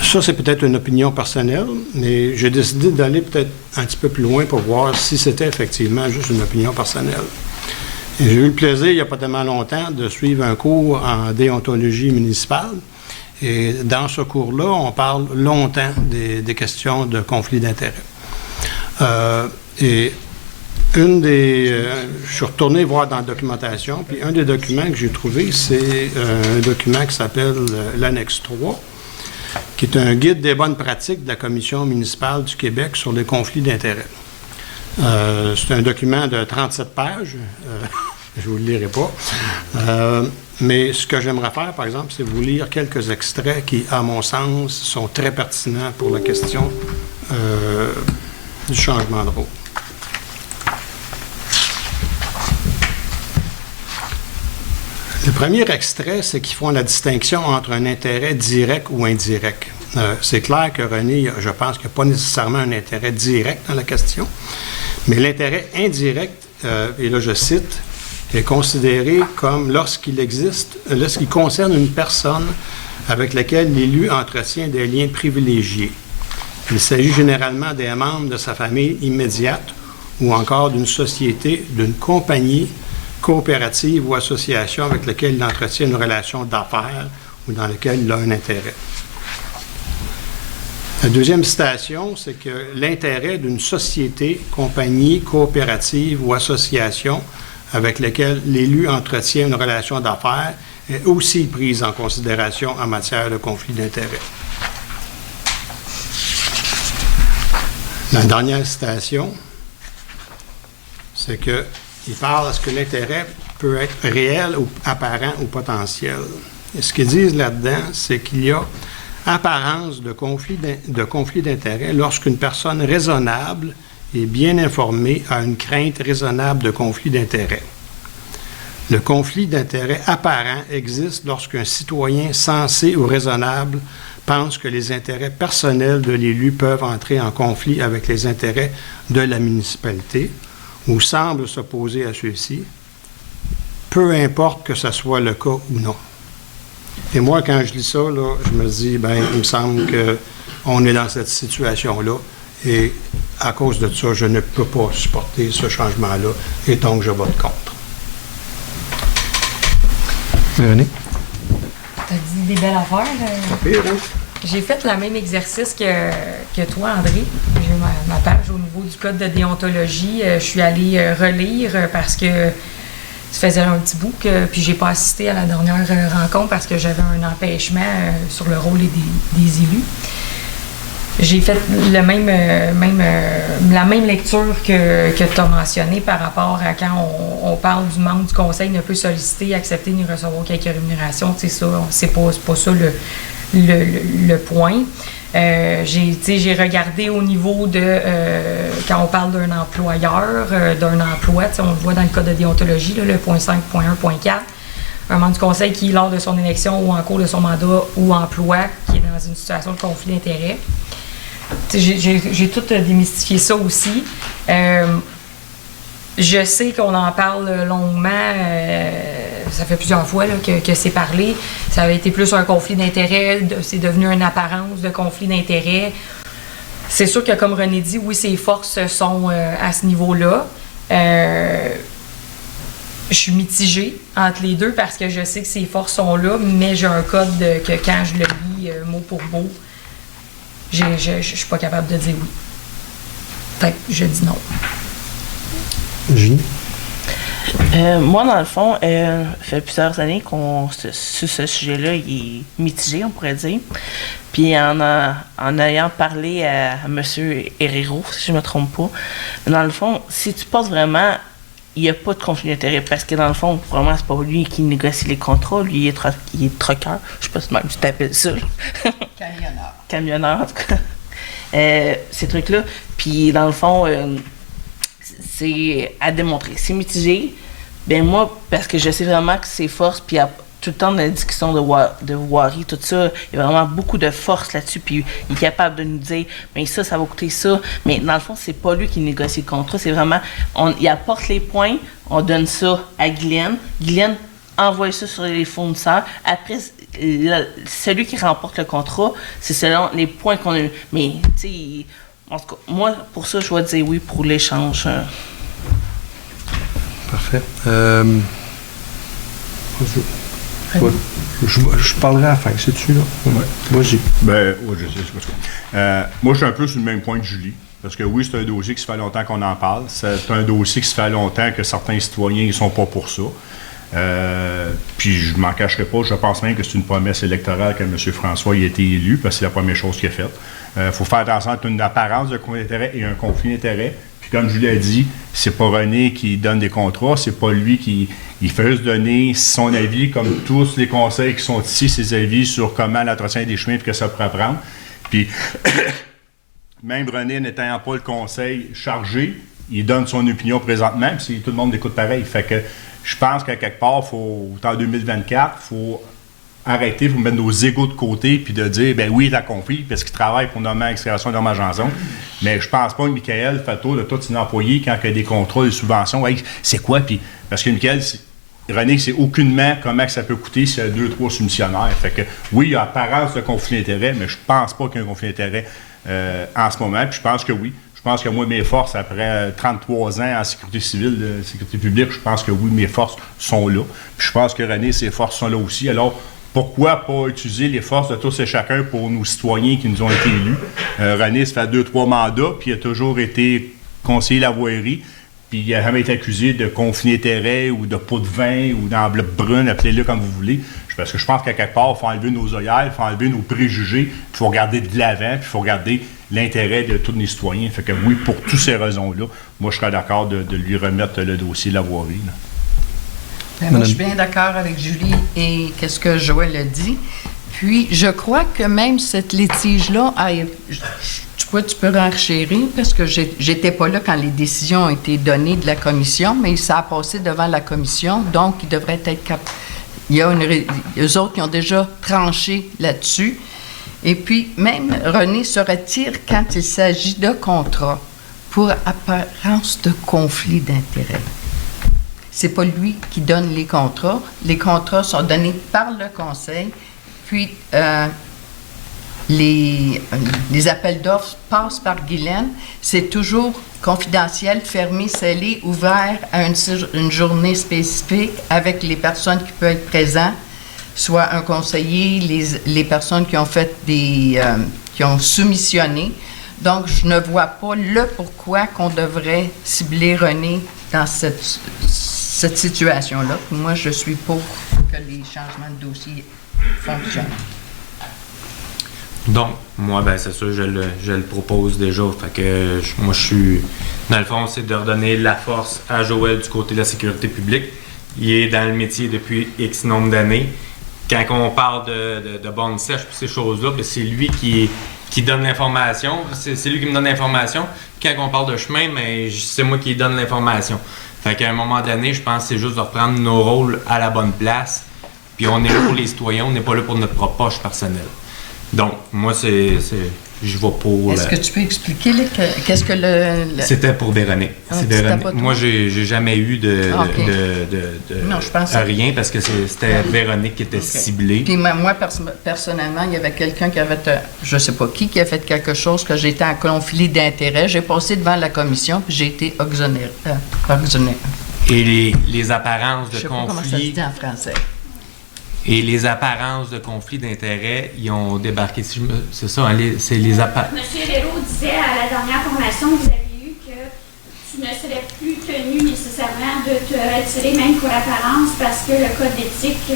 Ça, c'est peut-être une opinion personnelle, mais j'ai décidé d'aller peut-être un petit peu plus loin pour voir si c'était effectivement juste une opinion personnelle. Et j'ai eu le plaisir, il n'y a pas tellement longtemps, de suivre un cours en déontologie municipale. Et dans ce cours-là, on parle longtemps des questions de conflit d'intérêts. Et je suis retourné voir dans la documentation, puis un des documents que j'ai trouvé, c'est un document qui s'appelle l'annexe 3, qui est un guide des bonnes pratiques de la Commission municipale du Québec sur les conflits d'intérêts. C'est un document de 37 pages. Je ne vous le lirai pas. Mais ce que j'aimerais faire, par exemple, c'est vous lire quelques extraits qui, à mon sens, sont très pertinents pour la question du changement de rôle. Le premier extrait, c'est qu'ils font la distinction entre un intérêt direct ou indirect. C'est clair que René, je pense qu'il n'y a pas nécessairement un intérêt direct dans la question, mais l'intérêt indirect, et là je cite, est considéré comme lorsqu'il concerne une personne avec laquelle l'élu entretient des liens privilégiés. Il s'agit généralement des membres de sa famille immédiate ou encore d'une société, d'une compagnie, coopérative ou association avec laquelle il entretient une relation d'affaires ou dans laquelle il a un intérêt. La deuxième citation, c'est que l'intérêt d'une société, compagnie, coopérative ou association avec laquelle l'élu entretient une relation d'affaires est aussi prise en considération en matière de conflit d'intérêts. La dernière citation, c'est qu'il parle à ce que l'intérêt peut être réel ou apparent ou potentiel. Et ce qu'ils disent là-dedans, c'est qu'il y a apparence de conflit d'intérêt lorsqu'une personne raisonnable et bien informée a une crainte raisonnable de conflit d'intérêt. Le conflit d'intérêt apparent existe lorsqu'un citoyen sensé ou raisonnable pense que les intérêts personnels de l'élu peuvent entrer en conflit avec les intérêts de la municipalité ou semble s'opposer à ceux-ci, peu importe que ce soit le cas ou non. Et moi, quand je lis ça, là, je me dis, il me semble qu'on est dans cette situation-là et à cause de ça, je ne peux pas supporter ce changement-là et donc je vote contre. René? Tu as dit des belles affaires. J'ai fait le même exercice que toi, André. J'ai ma page au niveau du code de déontologie. Je suis allée relire parce que ça faisait un petit bout puis j'ai pas assisté à la dernière rencontre parce que j'avais un empêchement sur le rôle des élus. J'ai fait la même lecture que tu as mentionné par rapport à quand on parle du membre du conseil ne peut solliciter, accepter ni recevoir quelque rémunération. C'est ça, c'est pas ça le point. J'ai regardé au niveau de quand on parle d'un employeur, d'un emploi, on le voit dans le code de déontologie, là, le point 5.1.4, un membre du conseil qui, lors de son élection ou en cours de son mandat ou emploi, qui est dans une situation de conflit d'intérêts. J'ai tout démystifié ça aussi. Je sais qu'on en parle longuement, ça fait plusieurs fois là, que c'est parlé. Ça avait été plus un conflit d'intérêts, c'est devenu une apparence de conflit d'intérêts. C'est sûr que, comme René dit, oui, ses forces sont à ce niveau-là. Je suis mitigée entre les deux parce que je sais que ses forces sont là, mais j'ai un code que quand je le lis mot pour mot, je suis pas capable de dire oui. Fait que je dis non. Julie? Moi, dans le fond, ça fait plusieurs années qu'on, sur ce sujet-là, il est mitigé, on pourrait dire. Puis en ayant parlé à M. Herrero, si je ne me trompe pas, dans le fond, si tu penses vraiment, il n'y a pas de conflit d'intérêt, parce que dans le fond, vraiment, c'est pas lui qui négocie les contrats, lui, il est trucker, je sais pas si même tu t'appelles ça. Camionneur. Camionneur, en tout cas. Ces trucs-là. Puis dans le fond, c'est à démontrer. C'est mitigé. Ben moi, parce que je sais vraiment que ses forces, puis tout le temps dans la discussion de voirie, tout ça, il y a vraiment beaucoup de force là-dessus, puis il est capable de nous dire, mais ça va coûter ça. Mais dans le fond, c'est pas lui qui négocie le contrat, c'est vraiment, il apporte les points, on donne ça à Guylaine. Guylaine envoie ça sur les fournisseurs. Après, celui qui remporte le contrat, c'est selon les points qu'on a eu. Mais, tu sais, en tout cas, moi, pour ça, je dois dire oui pour l'échange. Parfait. Je parlerai à la fin, c'est-tu, là? Ouais. Vas-y. Ben, oui, je sais. Moi, je suis un peu sur le même point que Julie. Parce que oui, c'est un dossier qui se fait longtemps qu'on en parle. C'est un dossier qui se fait longtemps que certains citoyens ne sont pas pour ça. Puis je m'en cacherai pas, je pense même que c'est une promesse électorale que M. François ait été élu, parce que c'est la première chose qu'il a faite. Il faut faire attention entre une apparence de conflit d'intérêt et un conflit d'intérêt. Puis comme Julie a dit, c'est pas René qui donne des contrats, c'est pas lui qui fait juste donner son avis, comme tous les conseils qui sont ici, ses avis sur comment l'entretien des chemins et que ça pourrait prendre. Puis même René n'étant pas le conseil chargé, il donne son opinion présentement, puis tout le monde l'écoute pareil. Fait que je pense qu'à quelque part, en 2024, il faut arrêter, il faut mettre nos égos de côté puis de dire, ben oui, il a compris, parce qu'il travaille pour Normand Excavation et Normand Janson. Mais je pense pas que Michael fait le tour de tous ses employés quand il y a des contrats, des subventions. Hey, c'est quoi? Puis, parce que Michael, René ne sait aucunement comment ça peut coûter s'il y a 2-3 soumissionnaires. Fait que oui, il y a apparence de conflit d'intérêt, mais je pense pas qu'il y ait un conflit d'intérêt en ce moment. Puis je pense que oui. Je pense que moi, mes forces, après 33 ans en sécurité civile, sécurité publique, je pense que oui, mes forces sont là. Puis je pense que René, ses forces sont là aussi. Alors, pourquoi pas utiliser les forces de tous et chacun pour nos citoyens qui nous ont été élus? René, ça fait 2-3 mandats, puis il a toujours été conseiller de la voirie, puis il n'a jamais été accusé de conflit d'intérêt ou de pot de vin ou d'enveloppe brune, appelez-le comme vous voulez. Parce que je pense qu'à quelque part, il faut enlever nos œillères, il faut enlever nos préjugés, il faut regarder de l'avant, puis il faut regarder l'intérêt de tous les citoyens. Fait que oui, pour toutes ces raisons-là, moi, je serais d'accord de lui remettre le dossier de la voirie. Moi, je suis bien d'accord avec Julie et qu'est-ce que Joël a dit. Puis, je crois que même cette litige-là, tu peux renchérir parce que j'étais pas là quand les décisions ont été données de la commission, mais ça a passé devant la commission, donc il devrait être capable. Il y a eux autres qui ont déjà tranché là-dessus. Et puis, même René se retire quand il s'agit de contrats pour apparence de conflit d'intérêt. C'est pas lui qui donne les contrats. Les contrats sont donnés par le conseil. Puis, les appels d'offres passent par Guylaine. C'est toujours confidentiel, fermé, scellé, ouvert à une journée spécifique avec les personnes qui peuvent être présentes, soit un conseiller, les personnes qui ont fait qui ont soumissionné. Donc, je ne vois pas le pourquoi qu'on devrait cibler René dans cette situation-là. Moi, je suis pour que les changements de dossier fonctionnent. Donc, moi, ben c'est sûr, je le propose déjà. Fait que moi, je suis... Dans le fond, c'est de redonner la force à Joël du côté de la sécurité publique. Il est dans le métier depuis X nombre d'années. Quand on parle de bonne sèche et ces choses-là, ben c'est lui qui donne l'information. C'est lui qui me donne l'information. Quand on parle de chemin, ben, c'est moi qui lui donne l'information. Fait qu'à un moment donné, je pense que c'est juste de reprendre nos rôles à la bonne place. Puis on est là pour les citoyens, on n'est pas là pour notre propre poche personnelle. Donc, moi, je vais pour... Est-ce que tu peux expliquer qu'est-ce que C'était pour Véronique. C'est Véronique. Moi, j'ai jamais eu non, je pense rien parce que c'était Véronique qui était ciblée. Puis moi, personnellement, il y avait quelqu'un qui avait, je sais pas qui a fait quelque chose que j'étais en conflit d'intérêt. J'ai passé devant la commission puis j'ai été exonéré. Et les apparences de conflit... Je sais pas comment ça se dit en français. Et les apparences de conflit d'intérêt, ils ont débarqué. C'est ça, hein, c'est les apparences. M. Leroux disait à la dernière formation que vous avez eue que tu ne serais plus tenu nécessairement de te retirer, même pour l'apparence, parce que le code d'éthique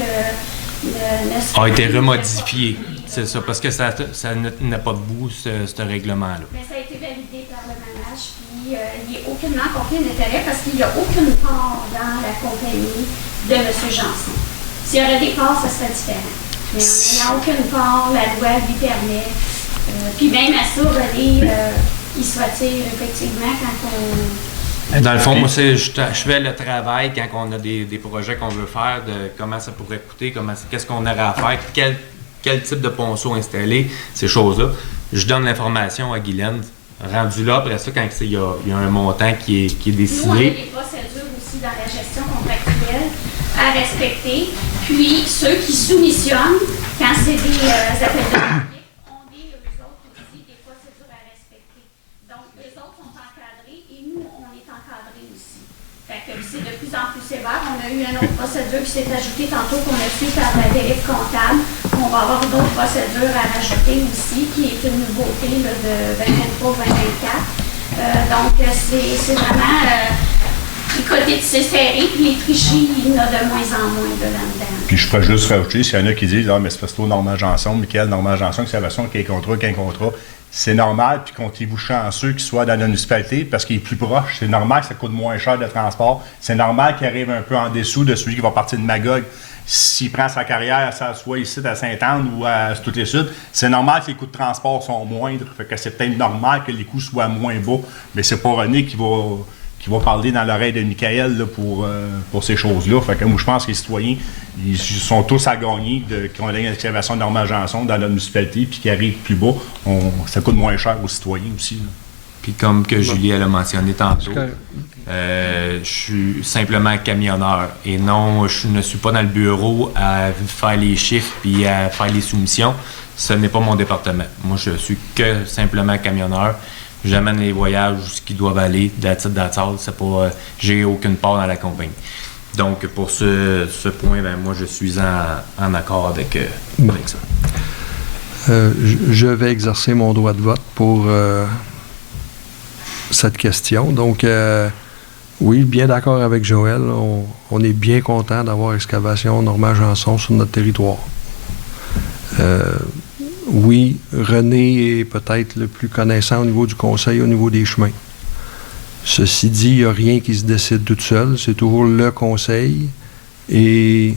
ne a été remodifié. C'est ça, parce que ça n'a pas de bout, ce règlement-là. Mais ça a été validé par le manage, puis il n'y a aucunement conflit d'intérêt parce qu'il n'y a aucune part dans la compagnie de M. Janson. S'il y aurait des parts, ça serait différent. Mais il n'y a aucune part, la loi lui permet. Puis même à ça, René, il se retire effectivement quand Dans le fond, moi, je fais le travail quand on a des projets qu'on veut faire, de comment ça pourrait coûter, qu'est-ce qu'on aurait à faire, quel type de ponceau installer, ces choses-là. Je donne l'information à Guylaine. Rendu là, après ça, quand il y a un montant qui est décidé. Nous, on a des procédures aussi dans la gestion contractuelle à respecter. Puis, ceux qui soumissionnent, quand c'est des appels de public, on est, eux autres aussi, des procédures à respecter. Donc, eux autres sont encadrés et nous, on est encadrés aussi. Fait que c'est de plus en plus sévère. On a eu une autre procédure qui s'est ajoutée tantôt qu'on a suivi par la dérive comptable. On va avoir d'autres procédures à rajouter aussi, qui est une nouveauté là, de 2023-2024. Donc, c'est vraiment tricoté de serré, puis les tricheries, il y en a de moins en moins de là-dedans. Puis je pourrais juste rajouter, s'il y en a qui disent « Ah, mais c'est parce que Normand Janson, Michael, Normand Janson, qui salvation, qu'un contrat. » C'est normal, puis comptez-vous chanceux qu'il soit dans la municipalité parce qu'il est plus proche. C'est normal que ça coûte moins cher de transport. C'est normal qu'il arrive un peu en dessous de celui qui va partir de Magog. S'il prend sa carrière, ça soit ici à Sainte-Anne ou à toutes les Sud, c'est normal que les coûts de transport sont moindres. Fait que c'est peut-être normal que les coûts soient moins bas. Mais c'est pas René qui va parler dans l'oreille de Michael là, pour ces choses-là. Fait que moi, je pense que les citoyens, ils sont tous à gagner qu'on ait une excavation de Normand Janson dans la municipalité, puis qui arrive plus bas, ça coûte moins cher aux citoyens aussi. Là. Puis comme que Julie elle a mentionné tantôt, je suis simplement camionneur et non, je ne suis pas dans le bureau à faire les chiffres puis à faire les soumissions. Ce n'est pas mon département. Moi, je suis que simplement camionneur. J'amène les voyages où ce qu'ils doivent aller, c'est pas, j'ai aucune part dans la compagnie. Donc, pour ce point, ben, moi, je suis en accord avec ça. Je vais exercer mon droit de vote pour cette question. Donc, oui, bien d'accord avec Joël. On est bien content d'avoir Excavation Normand Janson sur notre territoire. Oui, René est peut-être le plus connaissant au niveau du conseil, au niveau des chemins. Ceci dit, il n'y a rien qui se décide tout seul. C'est toujours le conseil et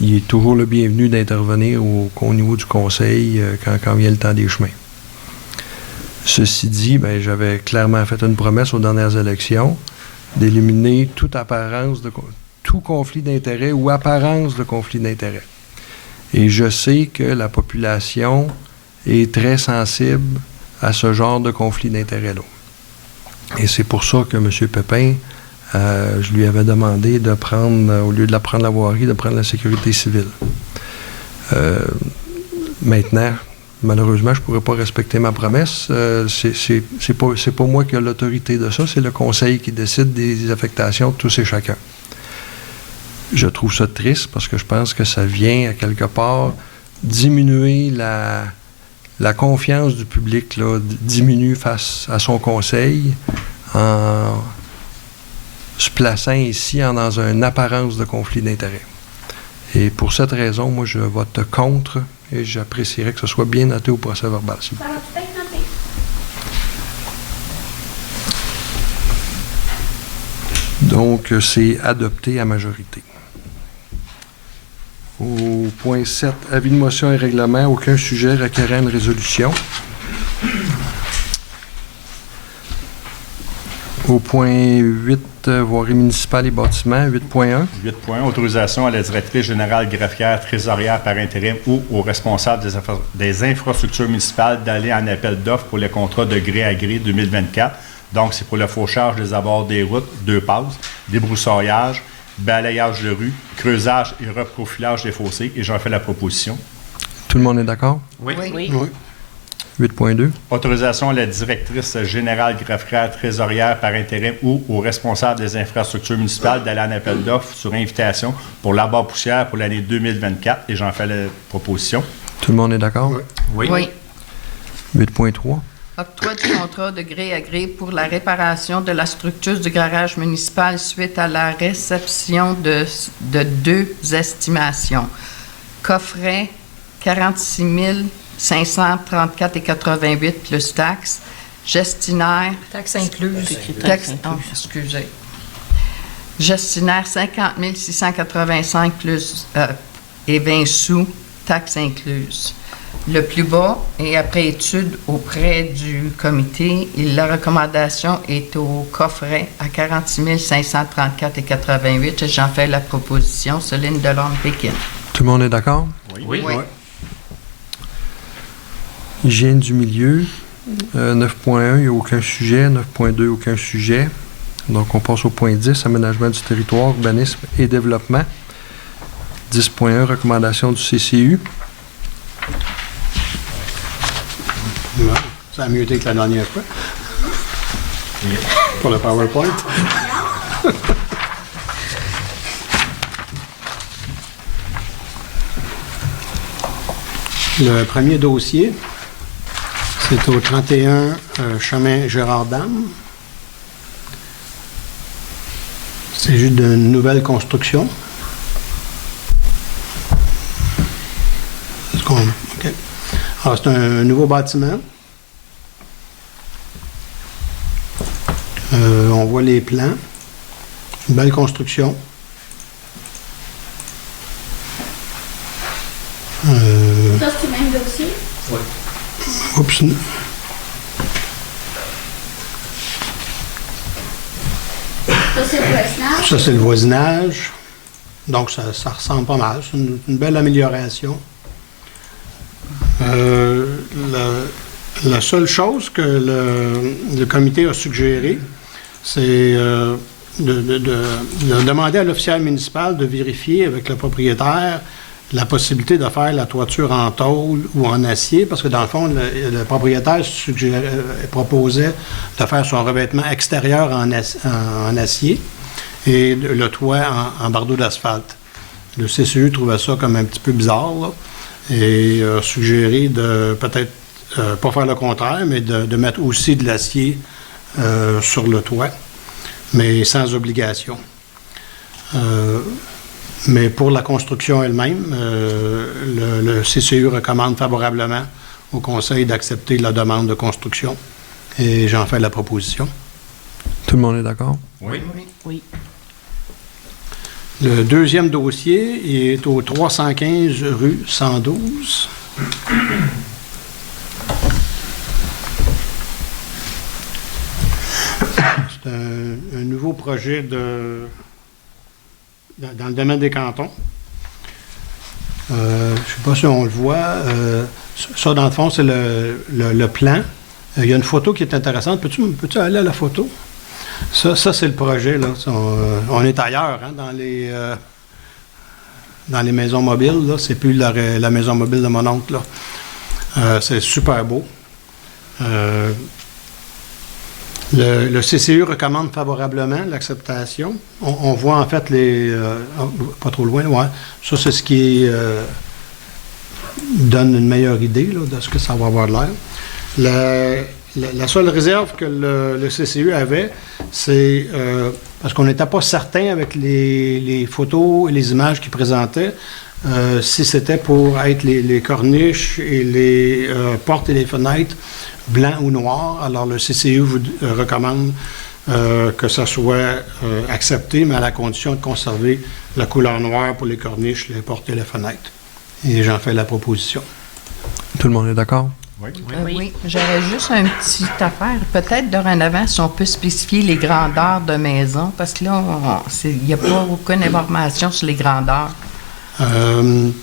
il est toujours le bienvenu d'intervenir au niveau du conseil quand vient le temps des chemins. Ceci dit, ben, j'avais clairement fait une promesse aux dernières élections d'éliminer toute apparence tout conflit d'intérêt ou apparence de conflit d'intérêt. Et je sais que la population est très sensible à ce genre de conflit d'intérêt-là. Et c'est pour ça que M. Pépin, je lui avais demandé de prendre, au lieu de prendre la voirie, de prendre la sécurité civile. Maintenant, malheureusement, je ne pourrais pas respecter ma promesse. C'est pas moi qui ai l'autorité de ça, c'est le conseil qui décide des affectations de tous et chacun. Je trouve ça triste parce que je pense que ça vient, à quelque part, diminuer la confiance du public, là, diminue face à son conseil en se plaçant ici dans une apparence de conflit d'intérêt. Et pour cette raison, moi, je vote contre et j'apprécierais que ce soit bien noté au procès-verbal. Ça va tout être noté. Donc, c'est adopté à majorité. Au point 7, avis de motion et règlement, aucun sujet requérant une résolution. Au point 8, voirie municipale et bâtiments, 8.1. 8.1, autorisation à la directrice générale greffière trésorière par intérim ou au responsable des infrastructures municipales d'aller en appel d'offres pour les contrats de gré à gré 2024. Donc, c'est pour le fauchage des abords des routes, 2 passes, débroussaillage, balayage de rue, creusage et reprofilage des fossés. Et j'en fais la proposition. Tout le monde est d'accord? Oui. 8.2. Autorisation à la directrice générale greffière trésorière par intérim ou au responsable des infrastructures municipales d'aller en appel d'offres sur invitation pour l'abord poussière pour l'année 2024. Et j'en fais la proposition. Tout le monde est d'accord? Oui. 8.3. Octroi du contrat de gré à gré pour la réparation de la structure du garage municipal suite à la réception de 2 estimations. Coffret, 46 534,88 plus taxes. Gestionnaire. Taxes incluses. Excusez. Gestionnaire, 50 685 plus et 20 sous, taxes incluses. le plus bas, et après étude auprès du comité, la recommandation est au coffret à 46 534,88. J'en fais la proposition. Céline Delorme-Pékin. Tout le monde est d'accord? Oui. Oui. Hygiène du milieu. 9.1, il n'y a aucun sujet. 9.2, aucun sujet. Donc, on passe au point 10, aménagement du territoire, urbanisme et développement. 10.1, recommandation du CCU. Ouais, ça a mieux été que la dernière fois. Pour le PowerPoint. Le premier dossier, c'est au 31 chemin Gérard-Dame. C'est juste d'une nouvelle construction. OK. Alors, c'est un nouveau bâtiment. On voit les plans. Une belle construction. Ça, c'est le même dossier? Oui. Oups. Ça, c'est le voisinage? Ça, c'est le voisinage. Donc, ça ressemble pas mal. C'est une belle amélioration. La seule chose que le comité a suggéré, c'est de demander à l'officiel municipal de vérifier avec le propriétaire la possibilité de faire la toiture en tôle ou en acier, parce que dans le fond, le propriétaire proposait de faire son revêtement extérieur en acier et le toit en bardeau d'asphalte. Le CCU trouvait ça comme un petit peu bizarre, là, et a suggéré de peut-être pas faire le contraire, mais de mettre aussi de l'acier sur le toit, mais sans obligation. Mais pour la construction elle-même, le CCU recommande favorablement au Conseil d'accepter la demande de construction, et j'en fais la proposition. Tout le monde est d'accord? Oui. Oui. Le deuxième dossier est au 315 rue 112. C'est un nouveau projet dans le domaine des cantons. Je ne sais pas si on le voit. Ça, dans le fond, c'est le plan. Il y a une photo qui est intéressante. Peux-tu aller à la photo? Ça c'est le projet, là. On est ailleurs, hein, dans les maisons mobiles, là. C'est plus la maison mobile de mon oncle, là. C'est super beau. Le CCU recommande favorablement l'acceptation. On voit en fait pas trop loin, ouais. Ça, c'est ce qui donne une meilleure idée là, de ce que ça va avoir de l'air. La seule réserve que le CCU avait, c'est parce qu'on n'était pas certain avec les photos et les images qu'il présentait, si c'était pour être les corniches et les portes et les fenêtres blanc ou noir. Alors, le CCU vous recommande que ça soit accepté, mais à la condition de conserver la couleur noire pour les corniches, les portes et les fenêtres. Et j'en fais la proposition. Tout le monde est d'accord? Oui. Oui, j'aurais juste une petite affaire. Peut-être dorénavant, si on peut spécifier les grandeurs de maison, parce que là, il n'y a pas aucune information sur les grandeurs.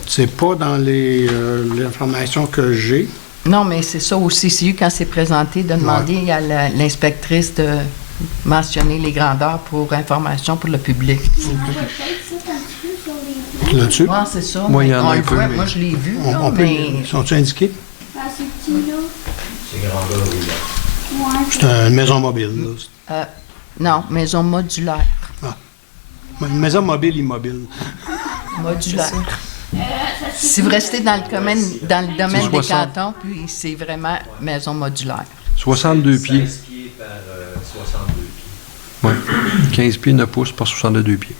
C'est pas dans l'information que j'ai. Non, mais c'est ça au CCU, quand c'est présenté, de demander à l'inspectrice de mentionner les grandeurs pour information pour le public. Là-dessus? Oui, c'est ça. Moi, il y en a un peu. Moi, je l'ai vu, là, mais... Sont-ils indiqués? Ah, c'est petit, là. C'est grandeur, oui. Ouais. C'est une maison mobile, là. Non, maison modulaire. Ah. Une maison mobile immobile. Modulaire. Si vous restez dans le domaine des cantons, puis c'est vraiment maison modulaire. 62 pieds. 16 pieds par 62 pieds. Oui. 15 pieds, 9 pouces par 62 pieds.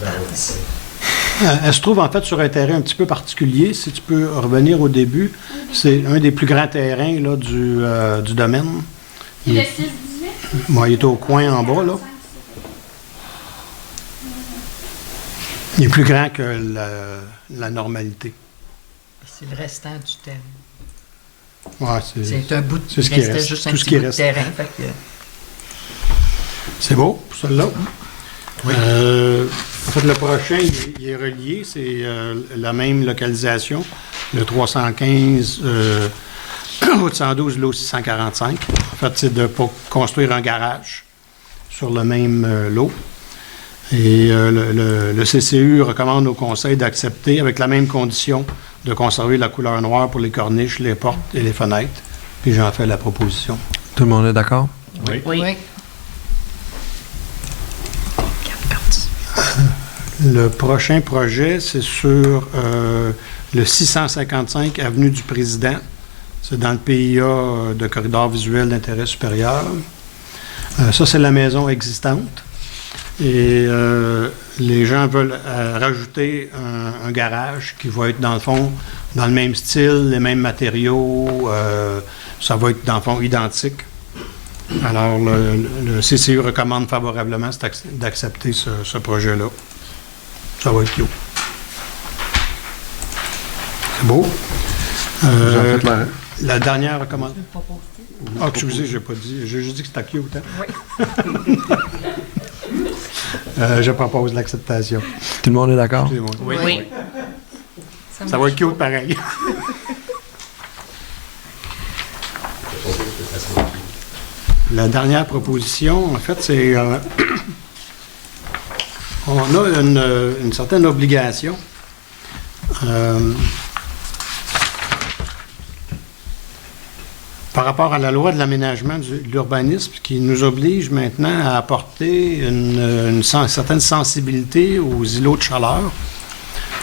0,17. Elle se trouve en fait sur un terrain un petit peu particulier. Si tu peux revenir au début, c'est un des plus grands terrains là, du domaine. C'est le 6-18? Moi, il est au coin en bas, là. Il est plus grand que la normalité. C'est le restant du terrain. Ouais, c'est un bout de c'est ce qui reste. juste un Tout ce petit qui bout reste. de terrain. Fait que, c'est beau pour celle-là. Oui. En fait, le prochain, il est relié. C'est la même localisation. Le 315 Route 112, lot 645. En fait, c'est de construire un garage sur le même lot. Et le CCU recommande au Conseil d'accepter avec la même condition de conserver la couleur noire pour les corniches, les portes et les fenêtres. Puis j'en fais la proposition. Tout le monde est d'accord? Oui. oui. Le prochain projet, c'est sur le 655 Avenue du Président. C'est dans le PIA de corridor visuel d'intérêt supérieur. Ça, c'est la maison existante. Et les gens veulent rajouter un garage qui va être, dans le fond, dans le même style, les mêmes matériaux. Ça va être, dans le fond, identique. Alors, le CCU recommande favorablement d'accepter ce projet-là. Ça va être cute. C'est beau. Vous en faites La dernière recommandation. Ah, excusez, j'ai pas dit. J'ai juste dit que c'était cute. Hein? Oui. Je propose l'acceptation. Tout le monde est d'accord? Excusez-moi. Oui. Ça va être cute pareil. La dernière proposition, en fait, c'est... on a une certaine obligation. Par rapport à la loi de l'aménagement de l'urbanisme qui nous oblige maintenant à apporter une certaine sensibilité aux îlots de chaleur.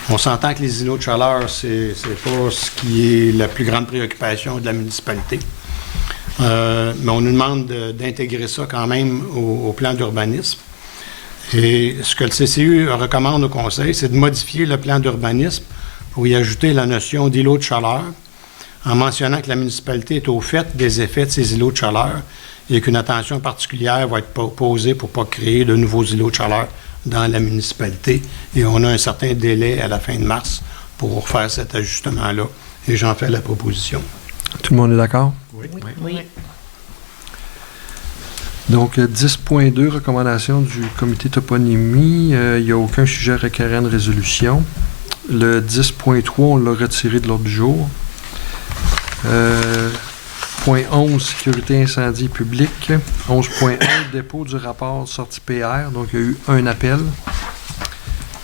On s'entend que les îlots de chaleur, c'est pas ce qui est la plus grande préoccupation de la municipalité. Mais on nous demande d'intégrer ça quand même au plan d'urbanisme. Et ce que le CCU recommande au Conseil, c'est de modifier le plan d'urbanisme pour y ajouter la notion d'îlot de chaleur, en mentionnant que la municipalité est au fait des effets de ces îlots de chaleur et qu'une attention particulière va être posée pour ne pas créer de nouveaux îlots de chaleur dans la municipalité. Et on a un certain délai à la fin de mars pour faire cet ajustement-là. Et j'en fais la proposition. Tout le monde est d'accord? Oui. Donc, 10.2, recommandation du comité toponymie. Il n'y a aucun sujet requérant de résolution. Le 10.3, on l'a retiré de l'ordre du jour. Point 11, sécurité incendie public. 11.1, dépôt du rapport sortie PR. Donc, il y a eu un appel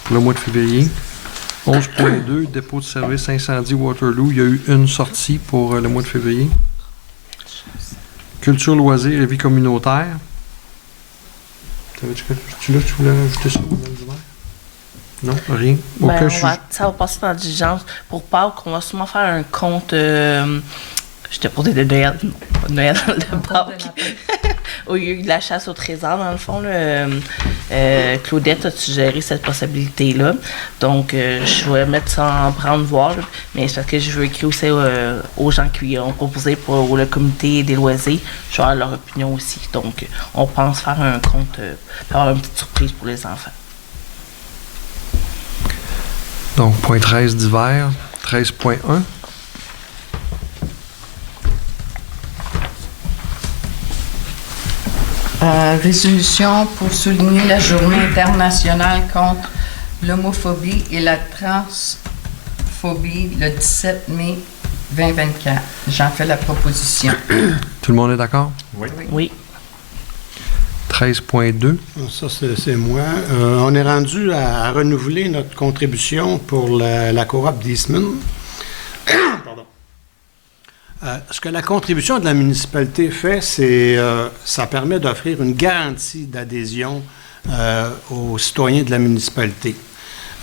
pour le mois de février. 11.2, dépôt de service incendie Waterloo. Il y a eu une sortie pour le mois de février. Culture, loisirs et vie communautaire. Tu voulais rajouter ça, Mme Dubert? Non, rien. Aucun sujet. Ça va passer dans la diligence. Pour Pâques, on va sûrement faire un compte. J'étais pour de Noël. Non, pas de Noël, de Pâques. Au lieu de la chasse au trésor, dans le fond, Claudette a suggéré cette possibilité-là. Donc, je vais mettre ça en prendre voir. Là. Mais c'est parce que je veux écrire aussi aux gens qui ont proposé pour le comité des loisirs. Je vais avoir leur opinion aussi. Donc, on pense faire un compte, pour avoir une petite surprise pour les enfants. Donc, point 13 d'hiver, 13.1. Résolution pour souligner la journée internationale contre l'homophobie et la transphobie le 17 mai 2024. J'en fais la proposition. Tout le monde est d'accord? Oui. 13.2. Ça, c'est moi. On est rendu à renouveler notre contribution pour la coop d'Eastman. Pardon. Ce que la contribution de la municipalité fait, c'est ça permet d'offrir une garantie d'adhésion aux citoyens de la municipalité.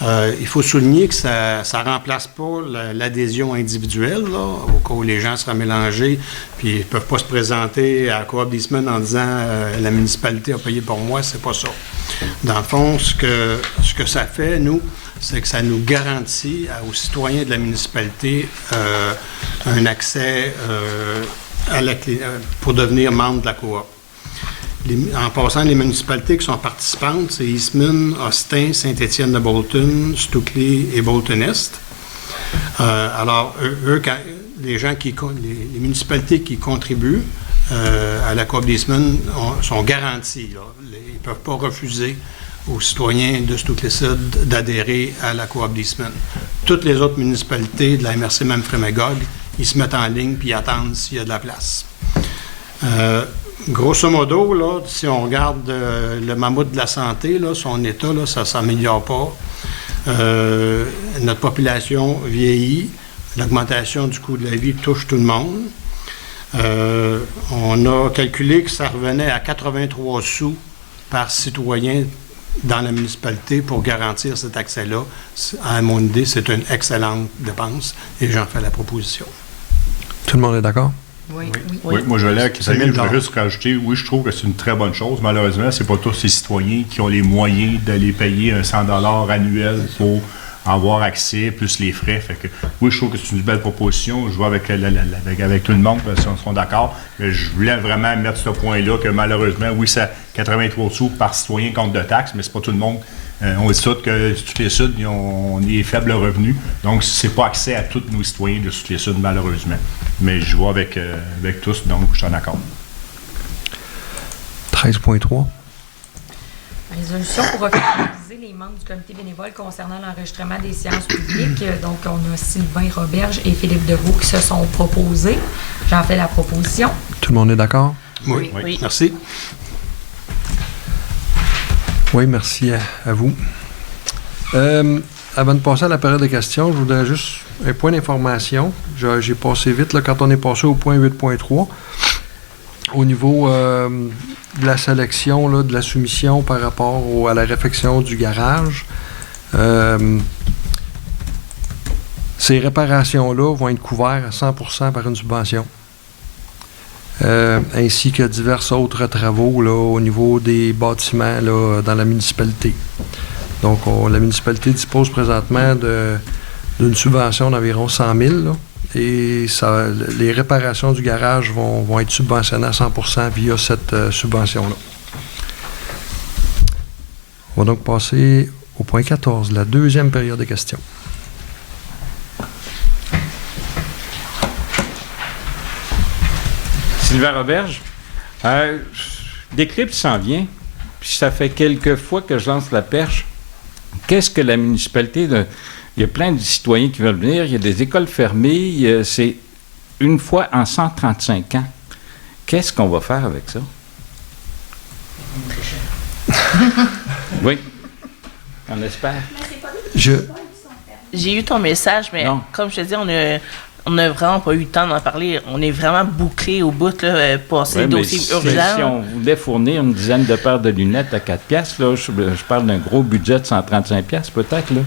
Il faut souligner que ça ne remplace pas l'adhésion individuelle, là, au cas où les gens seraient mélangés, puis ils ne peuvent pas se présenter à la coop d'Eastman en disant la municipalité a payé pour moi, c'est pas ça. Dans le fond, ce que ça fait, nous, c'est que ça nous garantit aux citoyens de la municipalité un accès pour devenir membre de la coop. En passant, les municipalités qui sont participantes, c'est Eastman, Austin, Saint-Étienne-de-Bolton, Stukely et Bolton-Est. Alors, les municipalités qui contribuent à la coop des semaines sont garanties. Là. Ils ne peuvent pas refuser aux citoyens de Stout-Clécide d'adhérer à la coop des semaines. Toutes les autres municipalités de la MRC Memphremagog, ils se mettent en ligne puis ils attendent s'il y a de la place. Grosso modo, là, si on regarde le mammouth de la santé, là, son état, là, ça ne s'améliore pas. Notre population vieillit. L'augmentation du coût de la vie touche tout le monde. On a calculé que ça revenait à 83 sous par citoyen dans la municipalité pour garantir cet accès-là. À mon idée, c'est une excellente dépense et j'en fais la proposition. Tout le monde est d'accord? Oui. Oui, moi je l'ai. Je voudrais juste rajouter, oui, je trouve que c'est une très bonne chose. Malheureusement, c'est pas tous les citoyens qui ont les moyens d'aller payer un 100$ annuel pour avoir accès, plus les frais. Fait que, oui, je trouve que c'est une belle proposition. Je vois avec tout le monde, si on sont d'accord. Mais je voulais vraiment mettre ce point-là que malheureusement, oui, c'est 83 sous par citoyen compte de taxes, mais c'est pas tout le monde. On dit tout que Stout-Clécide, ils ont des faibles revenus. Donc, c'est pas accès à tous nos citoyens de Stout-Clécide, malheureusement. Mais je vois avec tous, donc je suis en accord. 13.3. Résolution pour officialiser les membres du comité bénévole concernant l'enregistrement des séances publiques. Donc, on a Sylvain Roberge et Philippe Deveau qui se sont proposés. J'en fais la proposition. Tout le monde est d'accord? Oui. Merci. Oui, merci à vous. Avant de passer à la période de questions, je voudrais juste un point d'information. J'ai passé vite là, quand on est passé au point 8.3. Au niveau de la sélection, là, de la soumission par rapport à la réfection du garage, ces réparations-là vont être couvertes à 100% par une subvention. Ainsi que divers autres travaux là, au niveau des bâtiments là, dans la municipalité. Donc, la municipalité dispose présentement d'une subvention d'environ 100 000 là, et les réparations du garage vont être subventionnées à 100% via cette subvention-là. On va donc passer au point 14, la deuxième période de questions. Sylvain Roberge, Déclipse s'en vient, puis ça fait quelques fois que je lance la perche. Qu'est-ce que la municipalité... Il y a plein de citoyens qui veulent venir, il y a des écoles fermées, c'est une fois en 135 ans. Qu'est-ce qu'on va faire avec ça? Oui, on espère. J'ai eu ton message, mais comme je te dis, on n'a vraiment pas eu le temps d'en parler. On est vraiment bouclé au bout, là, passer le dossier urgent. Si on voulait fournir une dizaine de paires de lunettes à 4 piastres, là, je parle d'un gros budget de 135 piastres peut-être, là.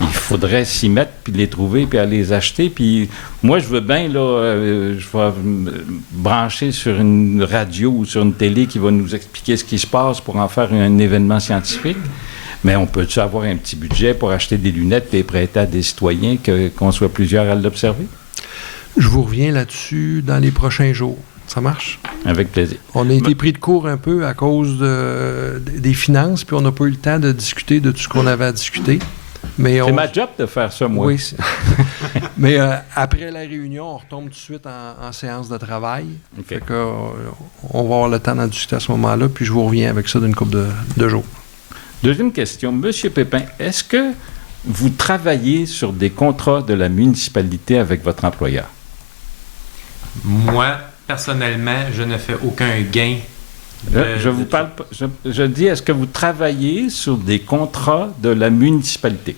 Il faudrait s'y mettre, puis les trouver, puis aller les acheter. Puis moi, je veux bien, là, je vais me brancher sur une radio ou sur une télé qui va nous expliquer ce qui se passe pour en faire un événement scientifique. Mais on peut-tu avoir un petit budget pour acheter des lunettes et les prêter à des citoyens, qu'on soit plusieurs à l'observer? Je vous reviens là-dessus dans les prochains jours. Ça marche? Avec plaisir. On a été pris de court un peu à cause des finances, puis on n'a pas eu le temps de discuter de tout ce qu'on avait à discuter. C'est ma job de faire ça, moi. Oui. Mais après la réunion, on retombe tout de suite en séance de travail. Okay. Fait que, on va avoir le temps d'en discuter à ce moment-là, puis je vous reviens avec ça d'une couple de jours. Deuxième question. Monsieur Pépin, est-ce que vous travaillez sur des contrats de la municipalité avec votre employeur? Moi, personnellement, je ne fais aucun gain. Je dis, est-ce que vous travaillez sur des contrats de la municipalité?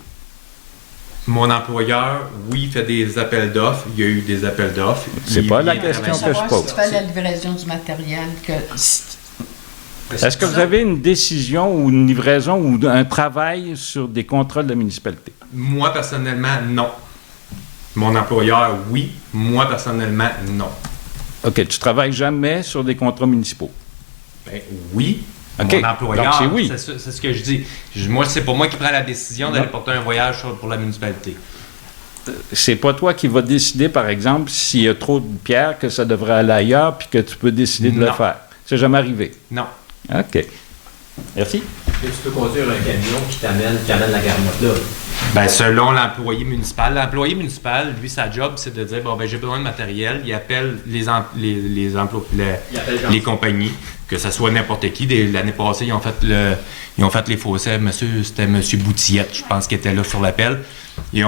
Mon employeur, oui, fait des appels d'offres. Il y a eu des appels d'offres. C'est pas la question que je pose. Si tu fais la livraison du matériel, est-ce que vous avez une décision ou une livraison ou un travail sur des contrats de la municipalité? Moi, personnellement, non. Mon employeur, oui. Moi, personnellement, non. OK. Tu travailles jamais sur des contrats municipaux? Ben, oui. Okay. Mon employeur, donc c'est oui. C'est ce que je dis. Moi, c'est pas moi qui prends la décision d'aller porter un voyage pour la municipalité. C'est pas toi qui vas décider, par exemple, s'il y a trop de pierres, que ça devrait aller ailleurs, puis que tu peux décider de le faire. C'est jamais arrivé? Non. OK. Merci. Et tu peux conduire un camion qui amène la garnotte là. Bien, selon l'employé municipal. L'employé municipal, lui, sa job, c'est de dire, bon, ben, j'ai besoin de matériel. Il appelle les compagnies, que ce soit n'importe qui. L'année passée, ils ont fait les fossés. C'était M. Boutillette, je pense, qui était là sur l'appel. Ils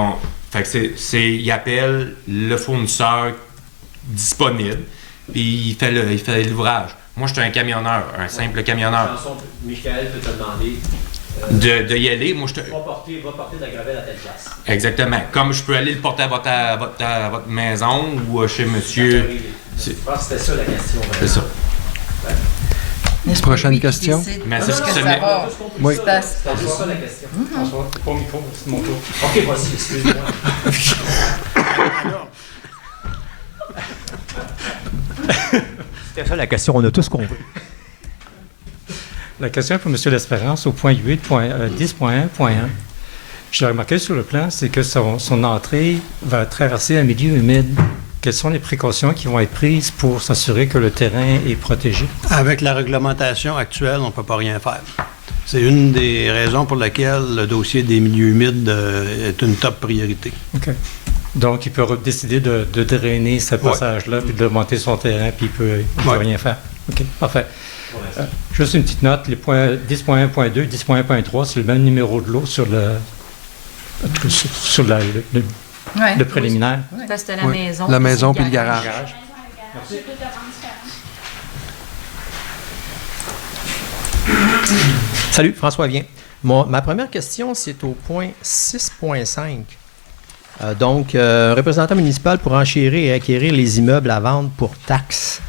appellent le fournisseur disponible, puis il fait l'ouvrage. Moi, je suis un camionneur, un simple camionneur. Michael peut te demander de y aller. Moi, va porter de la gravelle à telle place. Exactement. Comme je peux aller le porter à votre maison ou chez monsieur. Je pense que c'était ça la question. C'est ça. Prochaine question. Mais c'est ce que ça ça va. Oui. C'est juste ça la question. François, pas au micro, c'est mon tour. OK, vas-y, excuse-moi. C'était ça la question, on a tous compris. La question est pour M. L'Espérance au point 10.1.1. J'ai remarqué sur le plan, c'est que son entrée va traverser un milieu humide. Quelles sont les précautions qui vont être prises pour s'assurer que le terrain est protégé? Avec la réglementation actuelle, on ne peut pas rien faire. C'est une des raisons pour lesquelles le dossier des milieux humides est une top priorité. OK. Donc, il peut décider de drainer ce passage-là, puis de monter son terrain, puis il peut rien faire. OK, parfait. Juste une petite note, les points 10.1.2, 10.1.3, c'est le même numéro de l'eau sur le préliminaire. Oui. C'était la maison. La maison puis le garage. Merci. Salut, François Vien. Ma première question, c'est au point 6.5. Donc, représentant municipal pour enchérir et acquérir les immeubles à vendre pour taxes.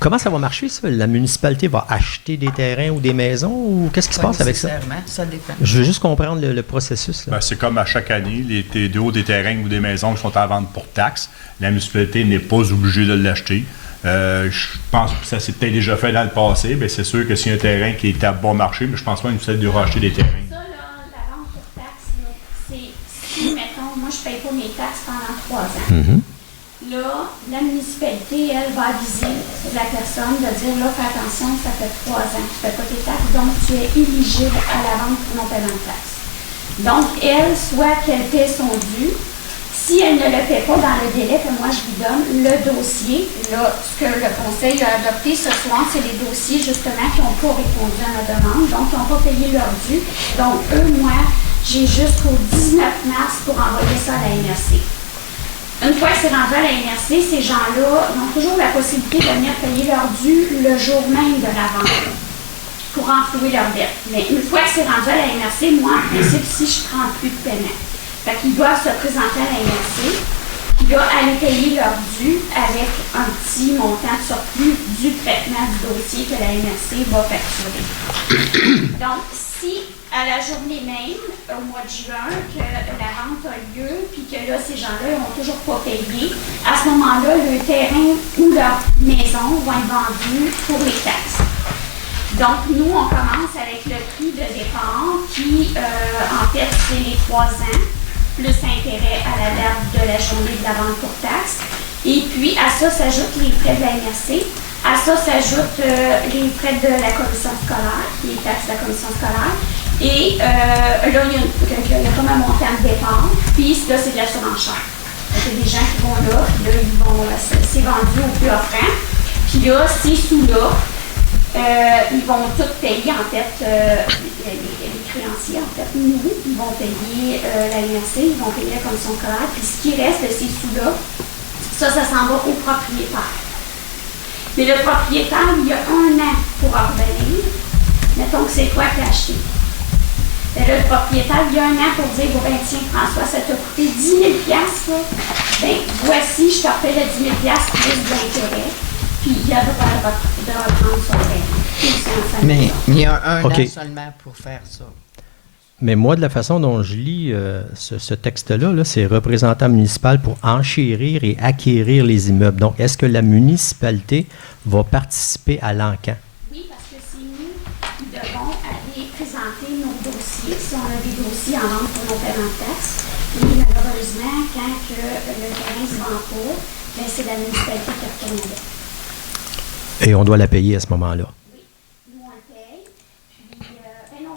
Comment ça va marcher, ça? La municipalité va acheter des terrains ou des maisons ou qu'est-ce qui se passe avec ça? Ça dépend. Je veux juste comprendre le processus. Là. Ben, c'est comme à chaque année, les TDO des terrains ou des maisons qui sont à vendre pour taxes. La municipalité n'est pas obligée de l'acheter. Je pense que ça s'est peut-être déjà fait dans le passé. Bien, c'est sûr que s'il y a un terrain qui est à bon marché, mais je pense pas que la municipalité devra acheter des terrains. Ça, là, la vente pour taxes, là, c'est si, mettons, moi, je ne paye pas mes taxes pendant 3 ans. Mm-hmm. Là, la municipalité, elle, va aviser la personne de dire, là, fais attention, ça fait 3 ans que tu ne fais pas tes taxes, donc tu es éligible à la vente pour non-paiement de taxes. Donc, elle, soit qu'elle paie son dû, si elle ne le fait pas dans le délai que moi je lui donne, le dossier, là, ce que le conseil a adopté ce soir, c'est les dossiers, justement, qui n'ont pas répondu à ma demande, donc qui n'ont pas payé leur dû. Donc, moi, j'ai jusqu'au 19 mars pour envoyer ça à la MRC. Une fois que c'est rendu à la MRC, ces gens-là ont toujours la possibilité de venir payer leur dû le jour même de la vente pour enflouer leur dette. Mais une fois que c'est rendu à la MRC, moi, en principe, si je ne prends plus de paiement. Fait qu'ils doivent se présenter à la MRC, ils doivent aller payer leur dû avec un petit montant de surplus du traitement du dossier que la MRC va facturer. Donc, si à la journée même, au mois de juin, que la vente a lieu, puis que là, ces gens-là n'ont toujours pas payé, à ce moment-là, le terrain ou leur maison vont être vendus pour les taxes. Donc, nous, on commence avec le prix de départ qui, en fait, c'est les 3 ans, plus intérêt à la date de la journée de la vente pour taxes. Et puis, à ça s'ajoutent les frais de la MRC. À ça s'ajoutent les frais de la commission scolaire, les taxes de la commission scolaire. Et là, il y a comme un montant de départ. Puis là, c'est de la surenchère. Il y a des gens qui vont là, puis là, c'est vendu au plus offrant. Puis là, ces sous-là, ils vont tout payer, en fait, les créanciers, en fait, nous, ils vont payer la MRC, ils vont payer la commission scolaire. Puis ce qui reste de ces sous-là, ça s'en va au propriétaire. Mais le propriétaire, il y a 1 an pour en revenir. Mettons que c'est toi qui as acheté. Et là, le propriétaire, il y a 1 an pour dire, bon, ben tiens, François, ça t'a coûté 10 000 là. Ben, voici, je te refais le 10 000 plus de l'intérêt. Puis il a le droit de reprendre son terrain. Mais il y a un OK. an seulement pour faire ça. Mais moi, de la façon dont je lis ce texte-là, là, c'est représentant municipal pour enchérir et acquérir les immeubles. Donc, est-ce que la municipalité va participer à l'encan? Oui, parce que c'est nous qui devons aller présenter nos dossiers, si on a des dossiers en vente pour nos paiements de taxes. Et malheureusement, quand que le terrain ne se vend pas, ben, c'est la municipalité qui retourne la dette. Et on doit la payer à ce moment-là. Oui, nous on le paye. Puis, ben non,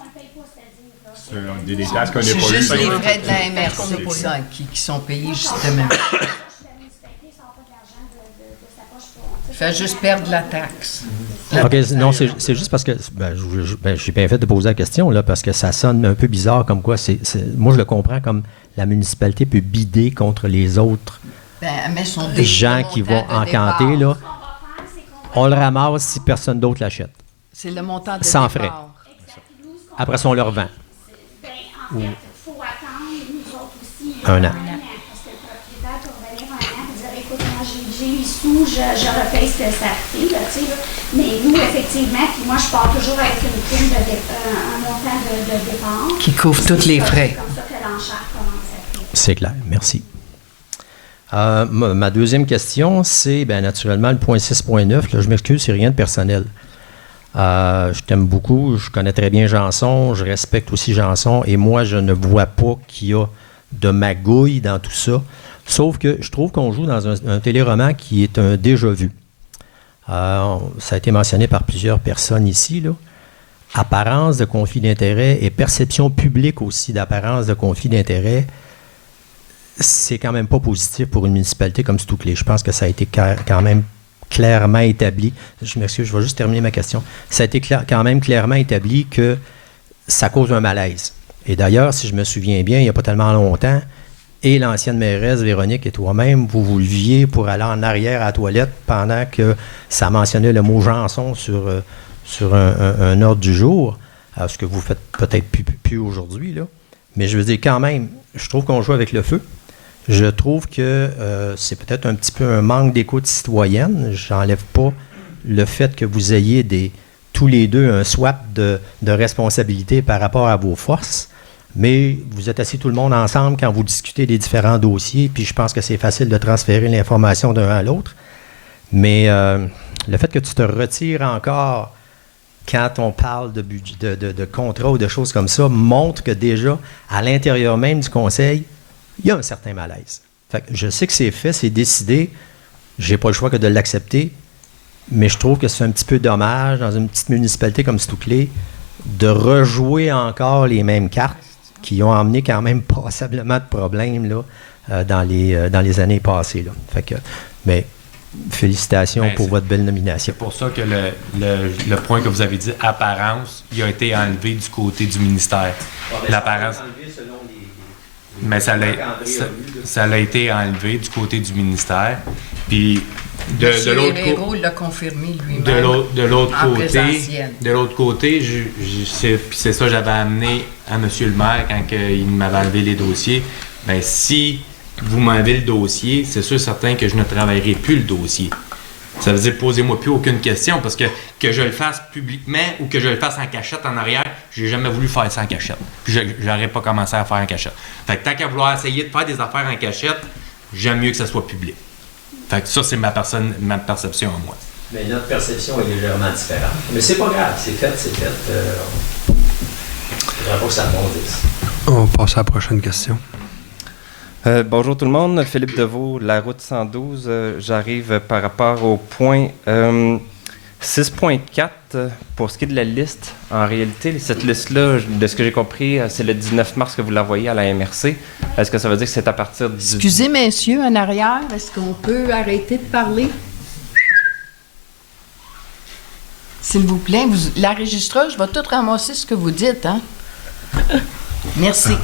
C'est des détails qu'on n'a C'est pas eu. juste les frais de la MRC qui sont payés, justement. Fait juste perdre la taxe. OK, non, c'est juste parce que j'ai bien fait de poser la question, là, parce que ça sonne un peu bizarre comme quoi. Moi, je le comprends comme la municipalité peut bider contre les autres gens qui vont encanter. Là. On le ramasse si personne d'autre l'achète. C'est le montant de sans départ. frais. Après ça, on le revend. En fait, il faut attendre, nous autres aussi, un an. Parce que le propriétaire peut revenir un an et dire, écoute, moi, j'ai les sous, je repaye ce que ça a coûté, là, tu sais, là. Mais nous, effectivement, puis moi, je pars toujours avec une prime un montant de départ. Qui couvre tous les frais. C'est comme ça que l'enchère commence à faire. C'est clair, merci. Ma deuxième question, c'est naturellement le point 6.9. Là, je m'excuse, c'est rien de personnel. Je t'aime beaucoup, je connais très bien Janson, je respecte aussi Janson, et moi, je ne vois pas qu'il y a de magouille dans tout ça. Sauf que je trouve qu'on joue dans un téléroman qui est un déjà-vu. Ça a été mentionné par plusieurs personnes ici, là. Apparence de conflit d'intérêt et perception publique aussi d'apparence de conflit d'intérêt, c'est quand même pas positif pour une municipalité comme Stout-Clé. Je pense que ça a été quand même clairement établi. Je m'excuse, je vais juste terminer ma question. Ça a été quand même clairement établi que ça cause un malaise. Et d'ailleurs, si je me souviens bien, il n'y a pas tellement longtemps, et l'ancienne mairesse Véronique et toi-même, vous leviez pour aller en arrière à la toilette pendant que ça mentionnait le mot Janson sur un ordre du jour, ce que vous faites peut-être plus aujourd'hui, là. Mais je veux dire, quand même, je trouve qu'on joue avec le feu. Je trouve que c'est peut-être un petit peu un manque d'écoute citoyenne. J'enlève pas le fait que vous ayez tous les deux un swap de responsabilité par rapport à vos forces, mais vous êtes assis tout le monde ensemble quand vous discutez des différents dossiers, puis je pense que c'est facile de transférer l'information d'un à l'autre. Mais le fait que tu te retires encore quand on parle de contrat ou de choses comme ça montre que déjà, à l'intérieur même du conseil, il y a un certain malaise. Fait que je sais que c'est fait, c'est décidé. Je n'ai pas le choix que de l'accepter. Mais je trouve que c'est un petit peu dommage, dans une petite municipalité comme Stout-Clé, de rejouer encore les mêmes cartes qui ont amené quand même passablement de problèmes là, dans les années passées. Là. Fait que, mais félicitations pour votre belle nomination. C'est pour ça que le point que vous avez dit, apparence, il a été enlevé du côté du ministère. L'apparence. Mais ça a été enlevé du côté du ministère. Puis de l'autre Herrero l'a confirmé lui-même. De l'autre côté, c'est ça que j'avais amené à M. le maire quand il m'avait enlevé les dossiers. Bien, si vous m'enlevez le dossier, c'est sûr certain que je ne travaillerai plus le dossier. Ça veut dire, posez-moi plus aucune question, parce que je le fasse publiquement ou que je le fasse en cachette en arrière, j'ai jamais voulu faire ça en cachette. Puis je n'aurais pas commencé à faire en cachette. Fait que tant qu'à vouloir essayer de faire des affaires en cachette, j'aime mieux que ça soit public. Fait que ça, c'est ma perception à moi. Mais notre perception est légèrement différente. Mais c'est pas grave, c'est fait. Il faudra pas que ça rebondisse. On va passer à la prochaine question. Bonjour tout le monde, Philippe Deveau, la route 112. J'arrive par rapport au point 6.4 pour ce qui est de la liste. En réalité, cette liste-là, de ce que j'ai compris, c'est le 19 mars que vous la voyez à la MRC. Est-ce que ça veut dire que c'est à partir du... Excusez, messieurs, en arrière, est-ce qu'on peut arrêter de parler? S'il vous plaît, la registreuse va tout ramasser ce que vous dites, hein? Merci.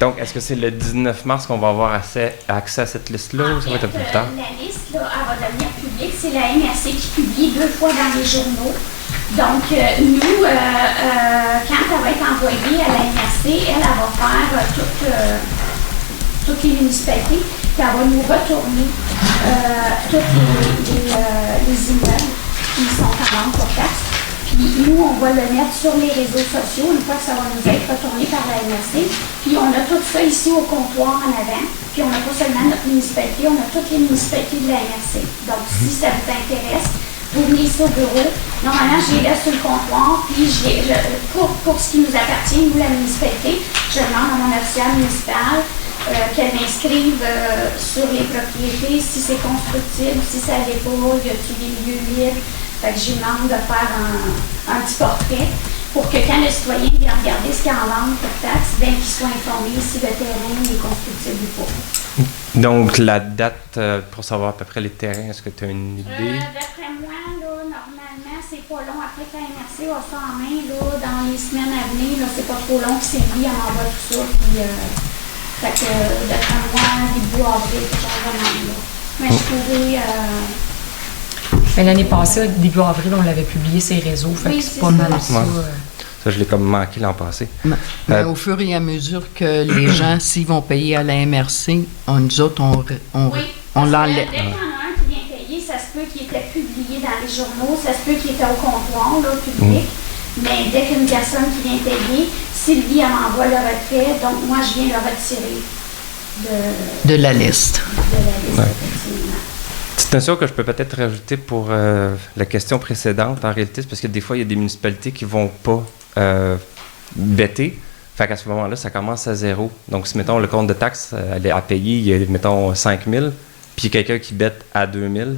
Donc, est-ce que c'est le 19 mars qu'on va avoir accès à cette liste-là ou ça va être plus tard? La liste, là, elle va devenir publique. C'est la MRC qui publie 2 fois dans les journaux. Donc, nous, quand elle va être envoyée à la MRC, elle va faire toutes les municipalités, puis elle va nous retourner tous les immeubles qui sont en vente pour taxe. Puis nous, on va le mettre sur les réseaux sociaux une fois que ça va nous être retourné par la MRC. Puis on a tout ça ici au comptoir en avant. Puis on n'a pas seulement notre municipalité, on a toutes les municipalités de la MRC. Donc si ça vous intéresse, vous venez ici au bureau. Normalement, je les laisse sur le comptoir. Puis pour ce qui nous appartient, nous, la municipalité, je demande à mon officier municipal qu'elle m'inscrive sur les propriétés, si c'est constructible, si ça l'est pas, y a-t-il des lieux libres. Fait que je lui demande de faire un petit portrait. pour que quand le citoyen vient regarder ce qu'il y a en vente pour taxe, bien qu'il soit informé si le terrain est constructible ou pas. Donc, la date pour savoir à peu près les terrains, est-ce que tu as une idée? D'après moi, là, normalement, c'est pas long. Après que la MRC a ça en main, là, dans les semaines à venir, là, c'est pas trop long. Puis c'est lui, elle m'envoie tout ça. Puis, fait que, d'après moi, début avril, quelque chose de même, là. Mais je pourrais... Mais l'année passée, début avril, on l'avait publié sur les réseaux. Fait Oui, que c'est c'est pas mal ça. Ça, je l'ai comme manqué l'an passé. Mais au fur et à mesure que les gens, s'ils vont payer à la MRC, nous autres, on l'enlève. Dès qu'il y en a un qui vient payer, ça se peut qu'il était publié dans les journaux, ça se peut qu'il était au comptoir, là, public. Mais dès qu'une personne qui vient payer, Sylvie, elle m'envoie le retrait, donc moi, je viens le retirer de la liste. Effectivement. Petite notion que je peux peut-être rajouter pour la question précédente, en réalité, c'est parce que des fois, il y a des municipalités qui ne vont pas bêter. Fait qu'à ce moment-là, ça commence à zéro. Donc, si, mettons, le compte de taxe à payer, il y a, mettons, 5 000, puis quelqu'un qui bête à 2 000,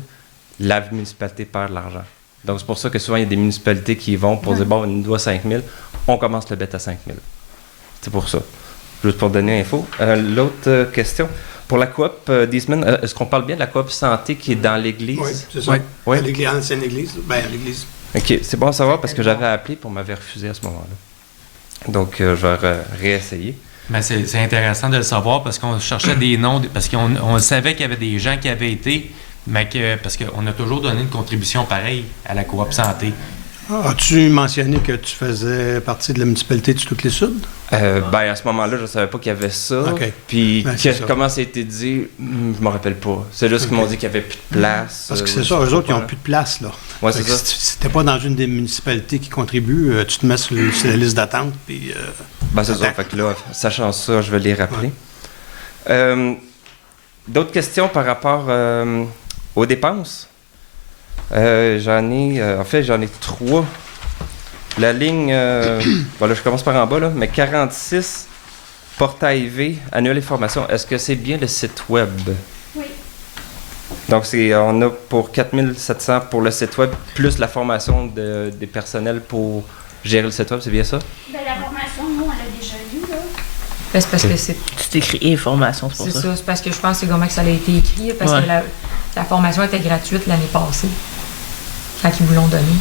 la municipalité perd de l'argent. Donc, c'est pour ça que souvent, il y a des municipalités qui vont pour dire, bon, il nous doit 5 000, on commence le bet à 5 000. C'est pour ça. Juste pour donner l'info. L'autre question. Pour la coop d'Eastman, est-ce qu'on parle bien de la coop santé qui est dans l'église? Oui, c'est ça. Oui. L'église, l'ancienne église. Bien, l'église. OK, c'est bon à savoir parce que j'avais appelé et on m'avait refusé à ce moment-là. Donc, je vais réessayer. Mais c'est intéressant de le savoir parce qu'on cherchait des noms, parce qu'on savait qu'il y avait des gens qui avaient été, mais parce qu'on a toujours donné une contribution pareille à la coop santé. As-tu mentionné que tu faisais partie de la municipalité de Stukely-Sud? Ben, à ce moment-là, je ne savais pas qu'il y avait ça. OK. Puis, Ben, comment ça a été dit, je ne me rappelle pas. C'est juste qu'ils m'ont dit qu'il n'y avait plus de place. Parce que c'est ça, eux autres, ils n'ont plus de place, là. Oui, c'est ça. Si tu n'es pas dans une des municipalités qui contribuent, tu te mets sur la liste d'attente, puis... Ben, c'est ça. Fait que là, sachant ça, je vais les rappeler. D'autres questions par rapport aux dépenses? J'en ai 3. La ligne, bon là, je commence par en bas, là, mais 46, portail IV, annuel et formation. Est-ce que c'est bien le site web? Oui. Donc, on a pour 4 700 pour le site web, plus la formation des personnels pour gérer le site web, c'est bien ça? Bien, la formation, nous, on l'a déjà eu, là. Ben, c'est parce que c'est... C'est écrit information, c'est pour ça. C'est ça, c'est parce que je pense que c'est comment que ça a été écrit, parce que la formation était gratuite l'année passée, quand ils vous l'ont donné.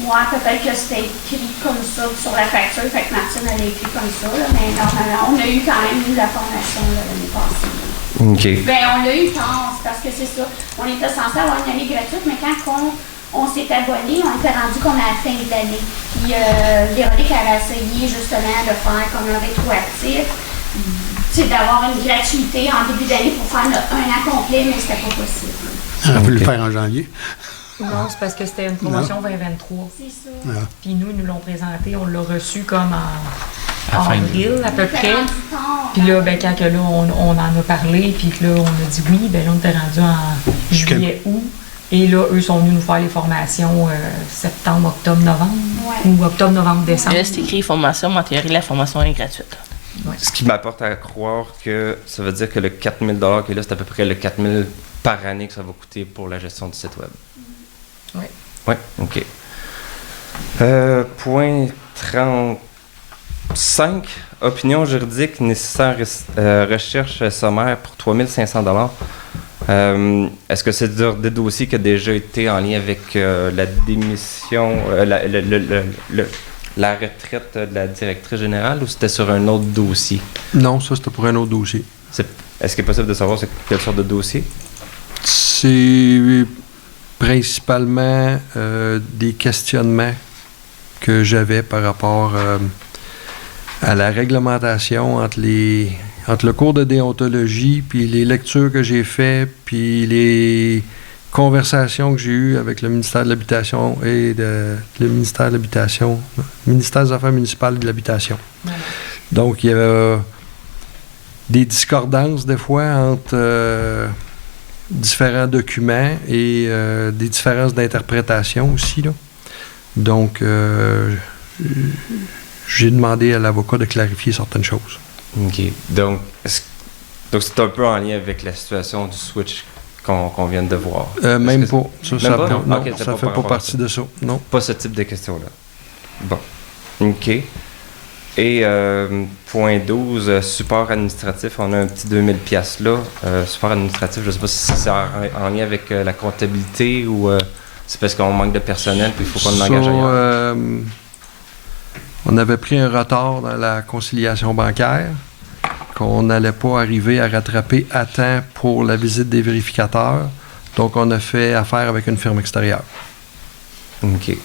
Moi, peut-être que c'était écrit comme ça sur la facture, fait que Martine, elle a écrit comme ça, là, mais normalement, on a eu quand même la formation l'année passée. OK. Bien, on l'a eu parce que c'est ça. On était censé avoir une année gratuite, mais quand on s'est abonné, on était rendu comme à la fin de l'année. Puis Véronique avait essayé justement de faire comme un rétroactif, d'avoir une gratuité en début d'année pour faire un an complet, mais c'était pas possible. On a pu le faire en janvier. Non, c'est parce que c'était une promotion 2023. C'est ça. Puis nous l'ont présenté, on l'a reçu comme en avril à peu près. Puis là, ben, quand que là, on en a parlé, puis que là, on a dit oui, ben là, on était rendu en juillet-août. Et là, eux sont venus nous faire les formations septembre, octobre, novembre. Ou octobre, novembre, décembre. Là, c'est écrit formation, mais en théorie, la formation est gratuite. Ouais. Ce qui m'apporte à croire que ça veut dire que le 4 000 qui est là, c'est à peu près le 4 000 par année que ça va coûter pour la gestion du site web. Oui. Oui, OK. Point 35, opinion juridique nécessaire recherche sommaire pour 3 500 $. Est-ce que c'est des dossiers qui a déjà été en lien avec la démission, la retraite de la directrice générale ou c'était sur un autre dossier? Non, ça c'était pour un autre dossier. Est-ce qu'il est possible de savoir c'est quelle sorte de dossier? C'est principalement des questionnements que j'avais par rapport à la réglementation entre le cours de déontologie, puis les lectures que j'ai faites, puis les conversations que j'ai eues avec le ministère de l'Habitation et le ministère de l'Habitation, ministère des Affaires municipales et de l'Habitation. Ouais. Donc, il y avait des discordances des fois entre différents documents et des différences d'interprétation aussi, là. Donc, j'ai demandé à l'avocat de clarifier certaines choses. OK. Donc c'est un peu en lien avec la situation du switch qu'on vient de voir. Même pas. Ça, même pas? Non, okay, ça fait pas partie de ça. Non. Pas ce type de questions-là. Bon. OK. Et point 12, support administratif, on a un petit 2000 $. Là. Support administratif, je ne sais pas si c'est en lien avec la comptabilité ou c'est parce qu'on manque de personnel puis il faut qu'on engage ailleurs. On avait pris un retard dans la conciliation bancaire qu'on n'allait pas arriver à rattraper à temps pour la visite des vérificateurs. Donc, on a fait affaire avec une firme extérieure. OK.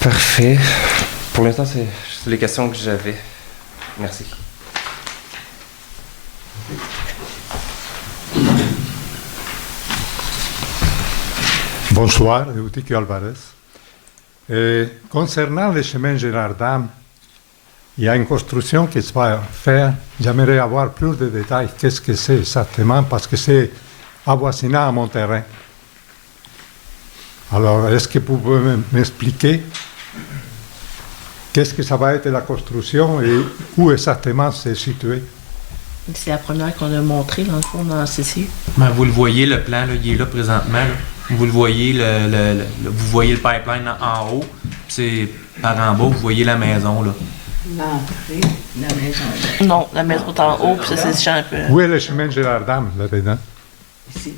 Parfait. Pour l'instant, c'est les questions que j'avais. Merci. Bonsoir, Eutiquio Alvarez. Concernant le chemin Gérard Dame, il y a une construction qui se va faire. J'aimerais avoir plus de détails. Qu'est-ce que c'est exactement? Parce que c'est avoisinant à mon terrain. Alors, est-ce que vous pouvez m'expliquer qu'est-ce que ça va être la construction et où exactement c'est situé? C'est la première qu'on a montrée, dans le fond, dans le CCU. Ben, vous le voyez, le plan, là, il est là présentement. Là. Vous le voyez, vous voyez le pipeline en haut. C'est par en bas, vous voyez la maison. Là. L'entrée, la maison. Non, la maison est en haut, puis ça, c'est un peu. Où est le chemin Gérard Dame, là-dedans? Ici.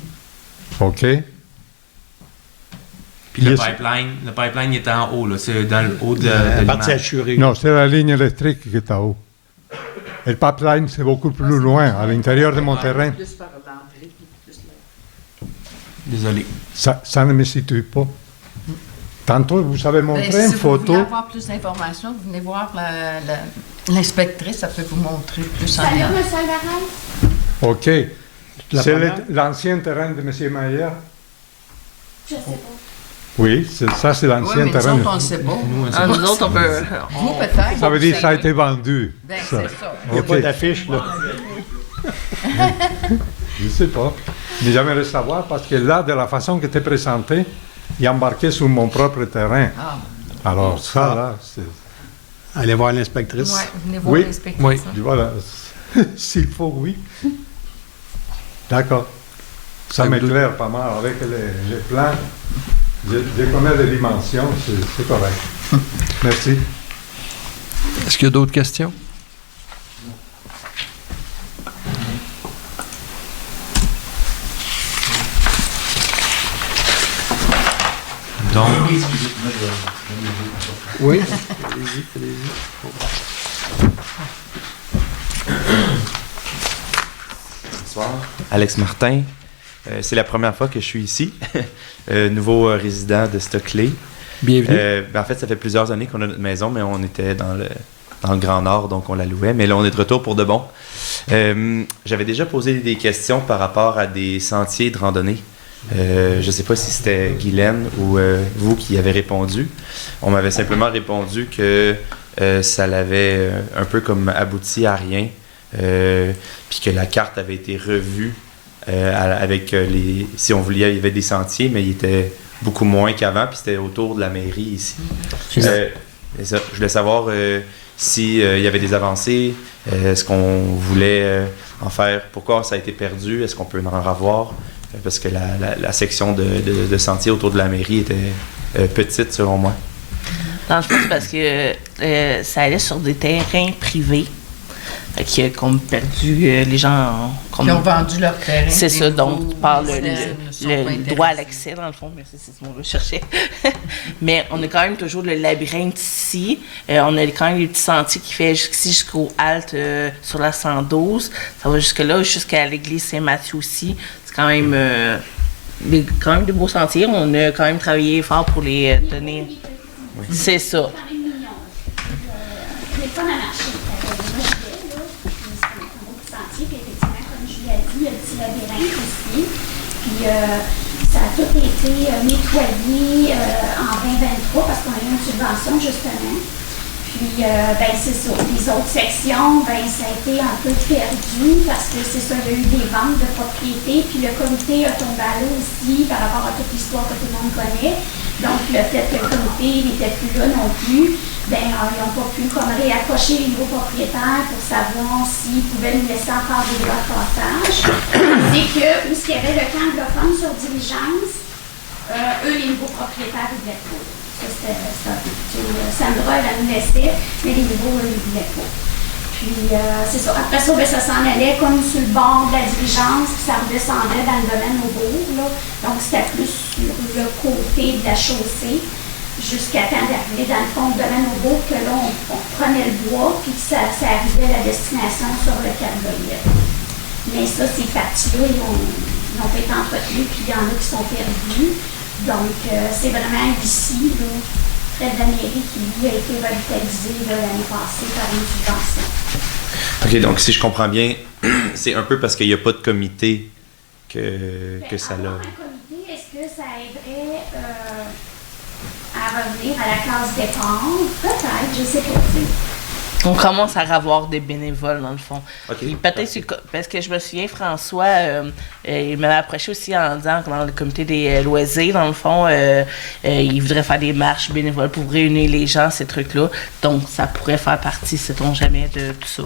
OK. Puis le pipeline est en haut, là. C'est dans le haut de la partie l'image. assurée. Non, c'est la ligne électrique qui est en haut. Et le pipeline, c'est beaucoup plus loin, à l'intérieur de mon terrain. Plus par l'entrée, plus là. Désolé. Ça ne me situe pas. Tantôt, vous avez montré Ben, une si photo. vous voulez avoir plus d'informations, vous venez voir l'inspectrice, ça peut vous montrer plus en Salut, détail. M. Alvarez. OK. C'est l'ancien terrain de M. Maillard? Je sais pas. Oui, ça, c'est l'ancien Oui, mais terrain. nous autres, on ne sait pas. Nous autres, on peut. Vous, peut-être. Ça veut dire que ça a savez. été vendu. Ben, c'est ça. Il n'y a OK. pas d'affiche, là. Je ne sais pas. Mais j'aimerais savoir parce que là, de la façon que tu es présenté, il est embarqué sur mon propre terrain. Ah. Alors ça, là, c'est... Allez voir l'inspectrice. Oui, venez voir Oui, l'inspectrice. oui. hein. Voilà. S'il faut, oui. D'accord. Ça Avec m'éclaire pas mal avec les plans. Je connais les dimensions, c'est correct. Merci. Est-ce qu'il y a d'autres questions? Donc, Oui. Bonsoir. Alex Martin. C'est la première fois que je suis ici, nouveau résident de Stockley. Bienvenue. En fait, ça fait plusieurs années qu'on a notre maison, mais on était dans le Grand Nord, donc on la louait. Mais là, on est de retour pour de bon. J'avais déjà posé des questions par rapport à des sentiers de randonnée. Je ne sais pas si c'était Guylaine ou vous qui avez répondu. On m'avait simplement répondu que ça l'avait un peu comme abouti à rien, puis que la carte avait été revue avec les... Si on voulait, il y avait des sentiers, mais il était beaucoup moins qu'avant, puis c'était autour de la mairie ici. Et ça, je voulais savoir s'il y avait des avancées, est-ce qu'on voulait en faire, pourquoi ça a été perdu, est-ce qu'on peut en revoir, parce que la section de sentier autour de la mairie était petite selon moi. Dans le fond, c'est parce que ça allait sur des terrains privés. Qui ont perdu, les gens Qui ont vendu leur terrain. C'est ça, donc tu parles le le droit à l'accès, dans le fond, mais c'est ce qu'on cherchait. Mais on a quand même toujours le labyrinthe ici. On a quand même les petits sentiers qui fait jusqu'ici, jusqu'au halte sur la 112. Ça va jusque-là, jusqu'à l'église Saint-Mathieu aussi. C'est quand même des beaux sentiers. On a quand même travaillé fort pour les donner. Oui. C'est ça. C'est quand même mignon. Les femmes à marcher. Puis effectivement, comme je l'ai dit, il y a le petit labyrinthe ici. Puis ça a tout été nettoyé en 2023 parce qu'on a eu une subvention justement. Puis c'est ça. Les autres sections, ça a été un peu perdu parce que c'est ça, il y a eu des ventes de propriété. Puis le comité a tombé à l'eau aussi par rapport à toute l'histoire que tout le monde connaît. Donc le fait que le comité n'était plus là non plus. Ils n'ont pas pu réaccrocher les nouveaux propriétaires pour savoir s'ils pouvaient nous laisser encore des droits de passage. C'est que, où il y avait le camp anglophone sur diligence, eux, les nouveaux propriétaires, ils voulaient pas. Sandra, elle nous laissait, mais les nouveaux, ils ne voulaient pas. Puis, c'est ça. Après ça, ça s'en allait comme sur le bord de la diligence, puis ça redescendait dans le domaine au bourg, là. Donc, c'était plus sur le côté de la chaussée, jusqu'à temps d'arriver dans le fond du domaine au bourg, que là, on prenait le bois, puis ça arrivait à la destination sur le Cap-Goyette. Mais ça, ces parties-là, ils n'ont pas été entretenus, puis il y en a qui sont perdus. Donc, c'est vraiment ici, là, près de la mairie, qui lui a été revitalisé l'année passée par une subvention. OK, donc si je comprends bien, c'est un peu parce qu'il n'y a pas de comité que ça l'a... Un comité, est-ce que ça aiderait à revenir à la case départ? Peut-être, je ne sais pas. On commence à avoir des bénévoles, dans le fond. Okay. Peut-être, parce que je me souviens, François, il m'avait approché aussi en disant que dans le comité des loisirs, dans le fond, il voudrait faire des marches bénévoles pour réunir les gens, ces trucs-là. Donc, ça pourrait faire partie, sait-on jamais, de tout ça.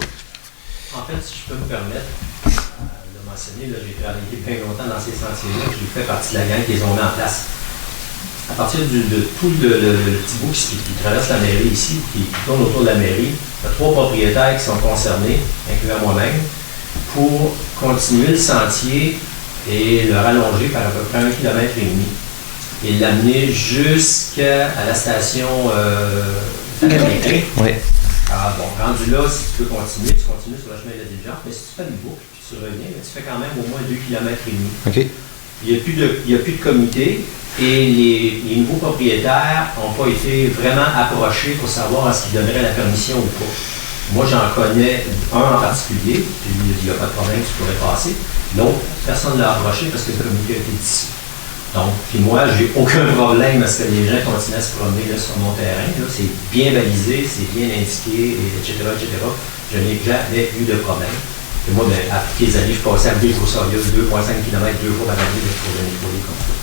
En fait, si je peux me permettre de mentionner, là, j'ai travaillé bien longtemps dans ces sentiers-là. J'ai fait partie de la gang qui les ont mis en place. À partir de tout le petit bout qui traverse la mairie ici, qui tourne autour de la mairie, il y a 3 propriétaires qui sont concernés, incluant moi-même, pour continuer le sentier et le rallonger par à peu près 1,5 km et l'amener jusqu'à la station métrique. Oui. Ah bon, rendu là, si tu peux continuer, tu continues sur le chemin de la diligence, mais si tu fais une boucle puis tu reviens, tu fais quand même au moins 2,5 km. OK. Il n'y a plus de comité et les nouveaux propriétaires n'ont pas été vraiment approchés pour savoir est-ce qu'ils donneraient la permission ou pas. Moi, j'en connais un en particulier, puis il n'y a pas de problème, tu pourrais passer. L'autre, personne ne l'a approché parce que le comité a été d'ici. Donc, puis moi, j'ai aucun problème à ce que les gens continuent à se promener là, sur mon terrain. Là. C'est bien balisé, c'est bien indiqué, etc., etc. Je n'ai jamais eu de problème. Et moi, à toutes les années, je passais à Ville-Grossarius 2,5 km 2 fois par année pour le nettoyer comme ça.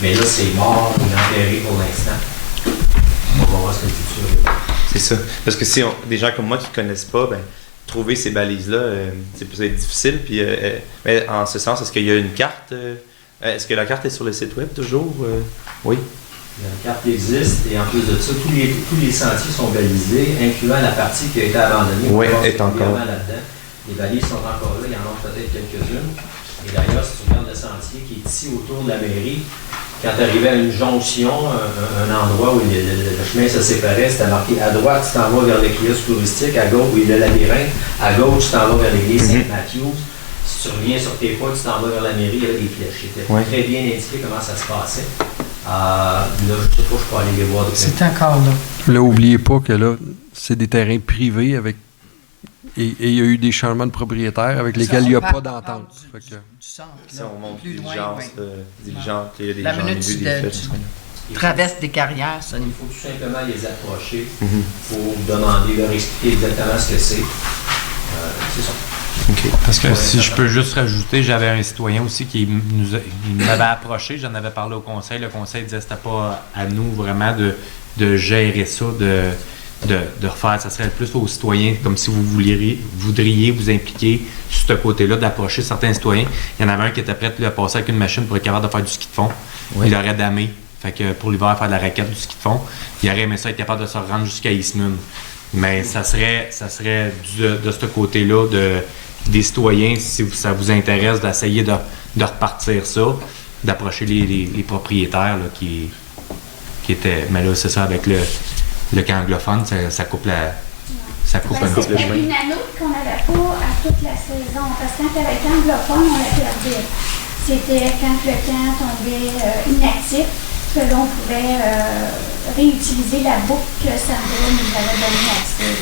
Mais là, c'est mort, il est enterré pour l'instant. On va voir ce que le futur est. C'est ça. Parce que si des gens comme moi qui ne connaissent pas, ben, trouver ces balises-là, c'est peut-être difficile. Puis, mais en ce sens, est-ce qu'il y a une carte? Est-ce que la carte est sur le site web toujours? Oui. La carte existe et en plus de ça, tous les sentiers sont balisés, incluant la partie qui a été abandonnée. Oui, est encore là-dedans. Les balises sont encore là, il y en a peut-être quelques-unes. Et d'ailleurs, si tu regardes le sentier qui est ici autour de la mairie, quand tu arrivais à une jonction, un endroit où le chemin se séparait, c'était marqué à droite, tu t'en vas vers les kiosques touristiques, à gauche, où il y a le labyrinthe, à gauche, tu t'en vas vers l'église Saint-Mathieu. Si tu reviens sur tes pas, tu t'en vas vers la mairie, il y avait des flèches. C'était très bien indiqué comment ça se passait. Là, je ne sais pas, je peux aller les voir. C'est encore là. Là, n'oubliez pas que là, c'est des terrains privés avec. Et il y a eu des changements de propriétaires avec lesquels il n'y a pas d'entente. Du centre, si on monte plus loin, diligente, il y a des la gens minute tu traverses des carrières, ça. Il faut tout simplement les approcher pour demander, leur expliquer exactement ce que c'est. C'est ça. Okay. Parce que si je peux juste rajouter, j'avais un citoyen aussi qui m'avait approché, j'en avais parlé au conseil. Le conseil disait que c'était pas à nous vraiment de gérer ça, de refaire. Ça serait plus aux citoyens, comme si vous voudriez vous impliquer sur ce côté-là, d'approcher certains citoyens. Il y en avait un qui était prêt à passer avec une machine pour être capable de faire du ski de fond. Oui. Il aurait damé. Fait que pour l'hiver, faire de la raquette, du ski de fond. Il aurait aimé ça être capable de se rendre jusqu'à Eastman. Mais ça serait de ce côté-là des citoyens, si ça vous intéresse, d'essayer de repartir ça, d'approcher les propriétaires là, qui étaient. Mais là, c'est ça, avec le camp anglophone, ça coupe un peu le chemin. C'était une année qu'on n'avait pas à toute la saison, parce que quand il y avait le camp anglophone, on la perdait. C'était quand le camp tombait inactif, que l'on pouvait réutiliser la boucle que Sandra nous avait donnée accès.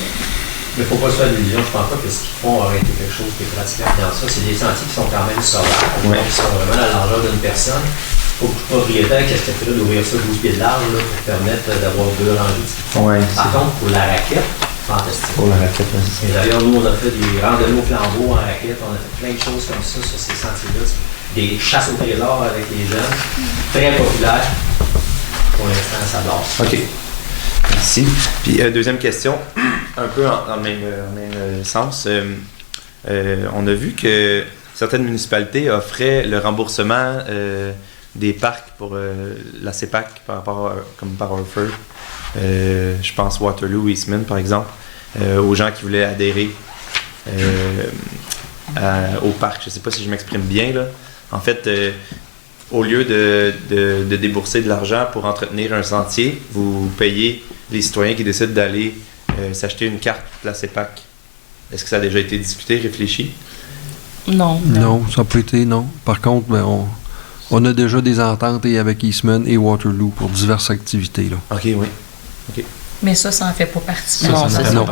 Mais il ne faut pas se faire d'illusion, je ne pense pas que ce qu'ils font aurait été quelque chose qui est praticable dans ça. C'est des sentiers qui sont quand même sauvages, donc qui sont vraiment à la largeur d'une personne. Beaucoup de propriétaires qui accepteraient d'ouvrir ça 12 pieds de large là, pour permettre d'avoir 2 rangées de ski de fond. Par contre, pour la raquette, fantastique. Pour la raquette, et d'ailleurs, nous, on a fait des randonnées au flambeau en raquette, on a fait plein de choses comme ça sur ces sentiers-là. Des chasses au trésor avec les jeunes, très populaires. Pour l'instant, ça dort. OK. Merci. Puis, deuxième question, un peu dans le même sens. On a vu que certaines municipalités offraient le remboursement des parcs pour la CEPAC par rapport comme par Orford. Je pense Waterloo, Eastman, par exemple, aux gens qui voulaient adhérer au parc. Je ne sais pas si je m'exprime bien, là. En fait, au lieu de débourser de l'argent pour entretenir un sentier, vous payez les citoyens qui décident d'aller s'acheter une carte de la CEPAC. Est-ce que ça a déjà été discuté, réfléchi? Non. Non, ça n'a pas été, non. Par contre, ben, on a déjà des ententes avec Eastman et Waterloo pour diverses activités. Là. OK, oui. OK. Mais ça en fait pas partie. Ça, Ça, non.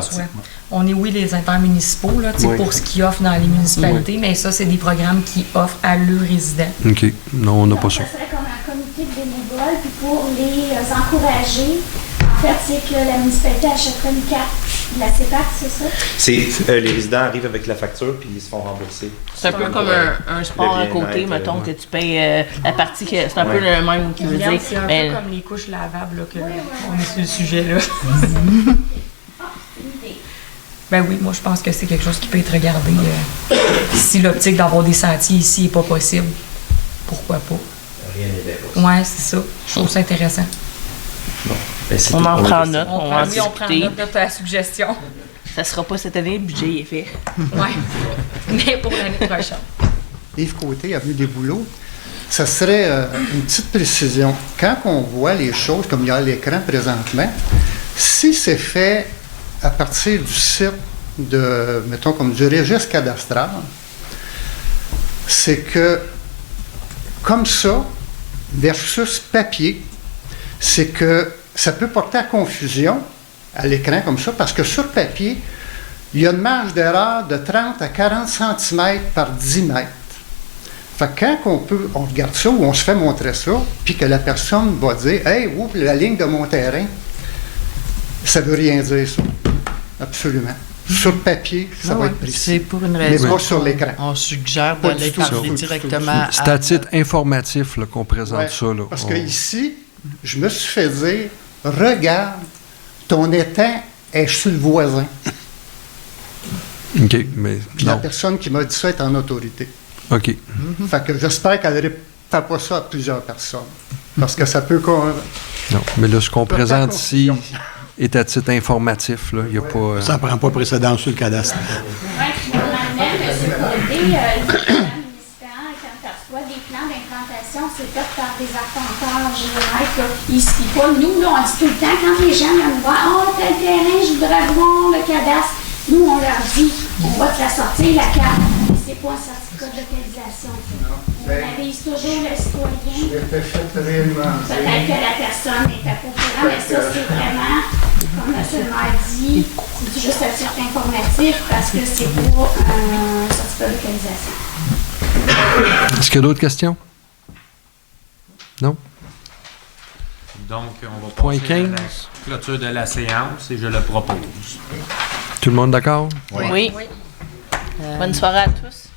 On est, oui, les intermunicipaux, là, Oui. pour ce qu'ils offrent dans les municipalités, mais ça, c'est des programmes qu'ils offrent à leurs résidents. OK. Non, on n'a pas ça. Ça serait comme un comité de bénévoles, puis pour les encourager, en fait, c'est que la municipalité achèterait une carte de la CEPAC, c'est ça? Les résidents arrivent avec la facture puis ils se font rembourser. C'est un peu comme un sport à côté, mettons, que tu payes la partie que c'est un peu le même qui veut dire. C'est un peu comme les couches lavables là, que on est sur le sujet là. Ben oui, moi je pense que c'est quelque chose qui peut être regardé. Si l'optique d'avoir des sentiers ici n'est pas possible, pourquoi pas? Rien n'est possible. Ouais, c'est ça. Je trouve ça intéressant. Bon, on en prend note, on va en on prend discuter. note de ta suggestion. Ça sera pas cette année, le budget est fait. Ouais, mais pour l'année prochaine. Yves Côté, Avenue des Bouleaux, ça serait une petite précision. Quand on voit les choses comme il y a à l'écran présentement, si c'est fait à partir du site de, mettons, comme du registre cadastral, c'est que, comme ça, versus papier, c'est que ça peut porter à confusion à l'écran comme ça, parce que sur papier, il y a une marge d'erreur de 30 à 40 cm par 10 mètres. Fait que quand on regarde ça, ou on se fait montrer ça, puis que la personne va dire « Hey, ouvre la ligne de mon terrain », ça ne veut rien dire, ça. Absolument. Sur papier, ça va être précis. C'est pour une raison. Mais pas sur l'écran. On suggère Pas d'aller du tout. parler directement C'est à titre informatif là, qu'on présente Ouais, ça. Là. parce que ici, je me suis fait dire « Regarde, ton étang est sur le voisin. » OK, mais Puis la non. personne qui m'a dit ça est en autorité. OK. Fait que j'espère qu'elle ne répète pas ça à plusieurs personnes. Parce que ça peut... Non, mais là, ce qu'on Porter à présente ici confusion. est à titre informatif. Là. Il y a pas, Ça ne prend pas précédence sur le cadastre. Oui, normalement, M. Côté, les plans municipaux, quand tu reçois des plans d'implantation, c'est fait par des arpenteurs généraux. Ici, pas nous, là, on dit tout le temps, quand les gens viennent voir, oh, tel terrain, je voudrais voir le cadastre. Nous, on leur dit, on va te la sortir, la carte. C'est pas un certificat de localisation. On avise toujours le citoyen. Peut-être que la personne est à courant, mais ça, c'est vraiment, comme M. le maire dit, c'est juste un titre informatif parce que c'est pas un certificat de localisation. Est-ce qu'il y a d'autres questions? Non? Donc, on va Point passer à 15. la clôture de la séance et je le propose. Tout le monde d'accord? Oui. Bonne soirée à tous.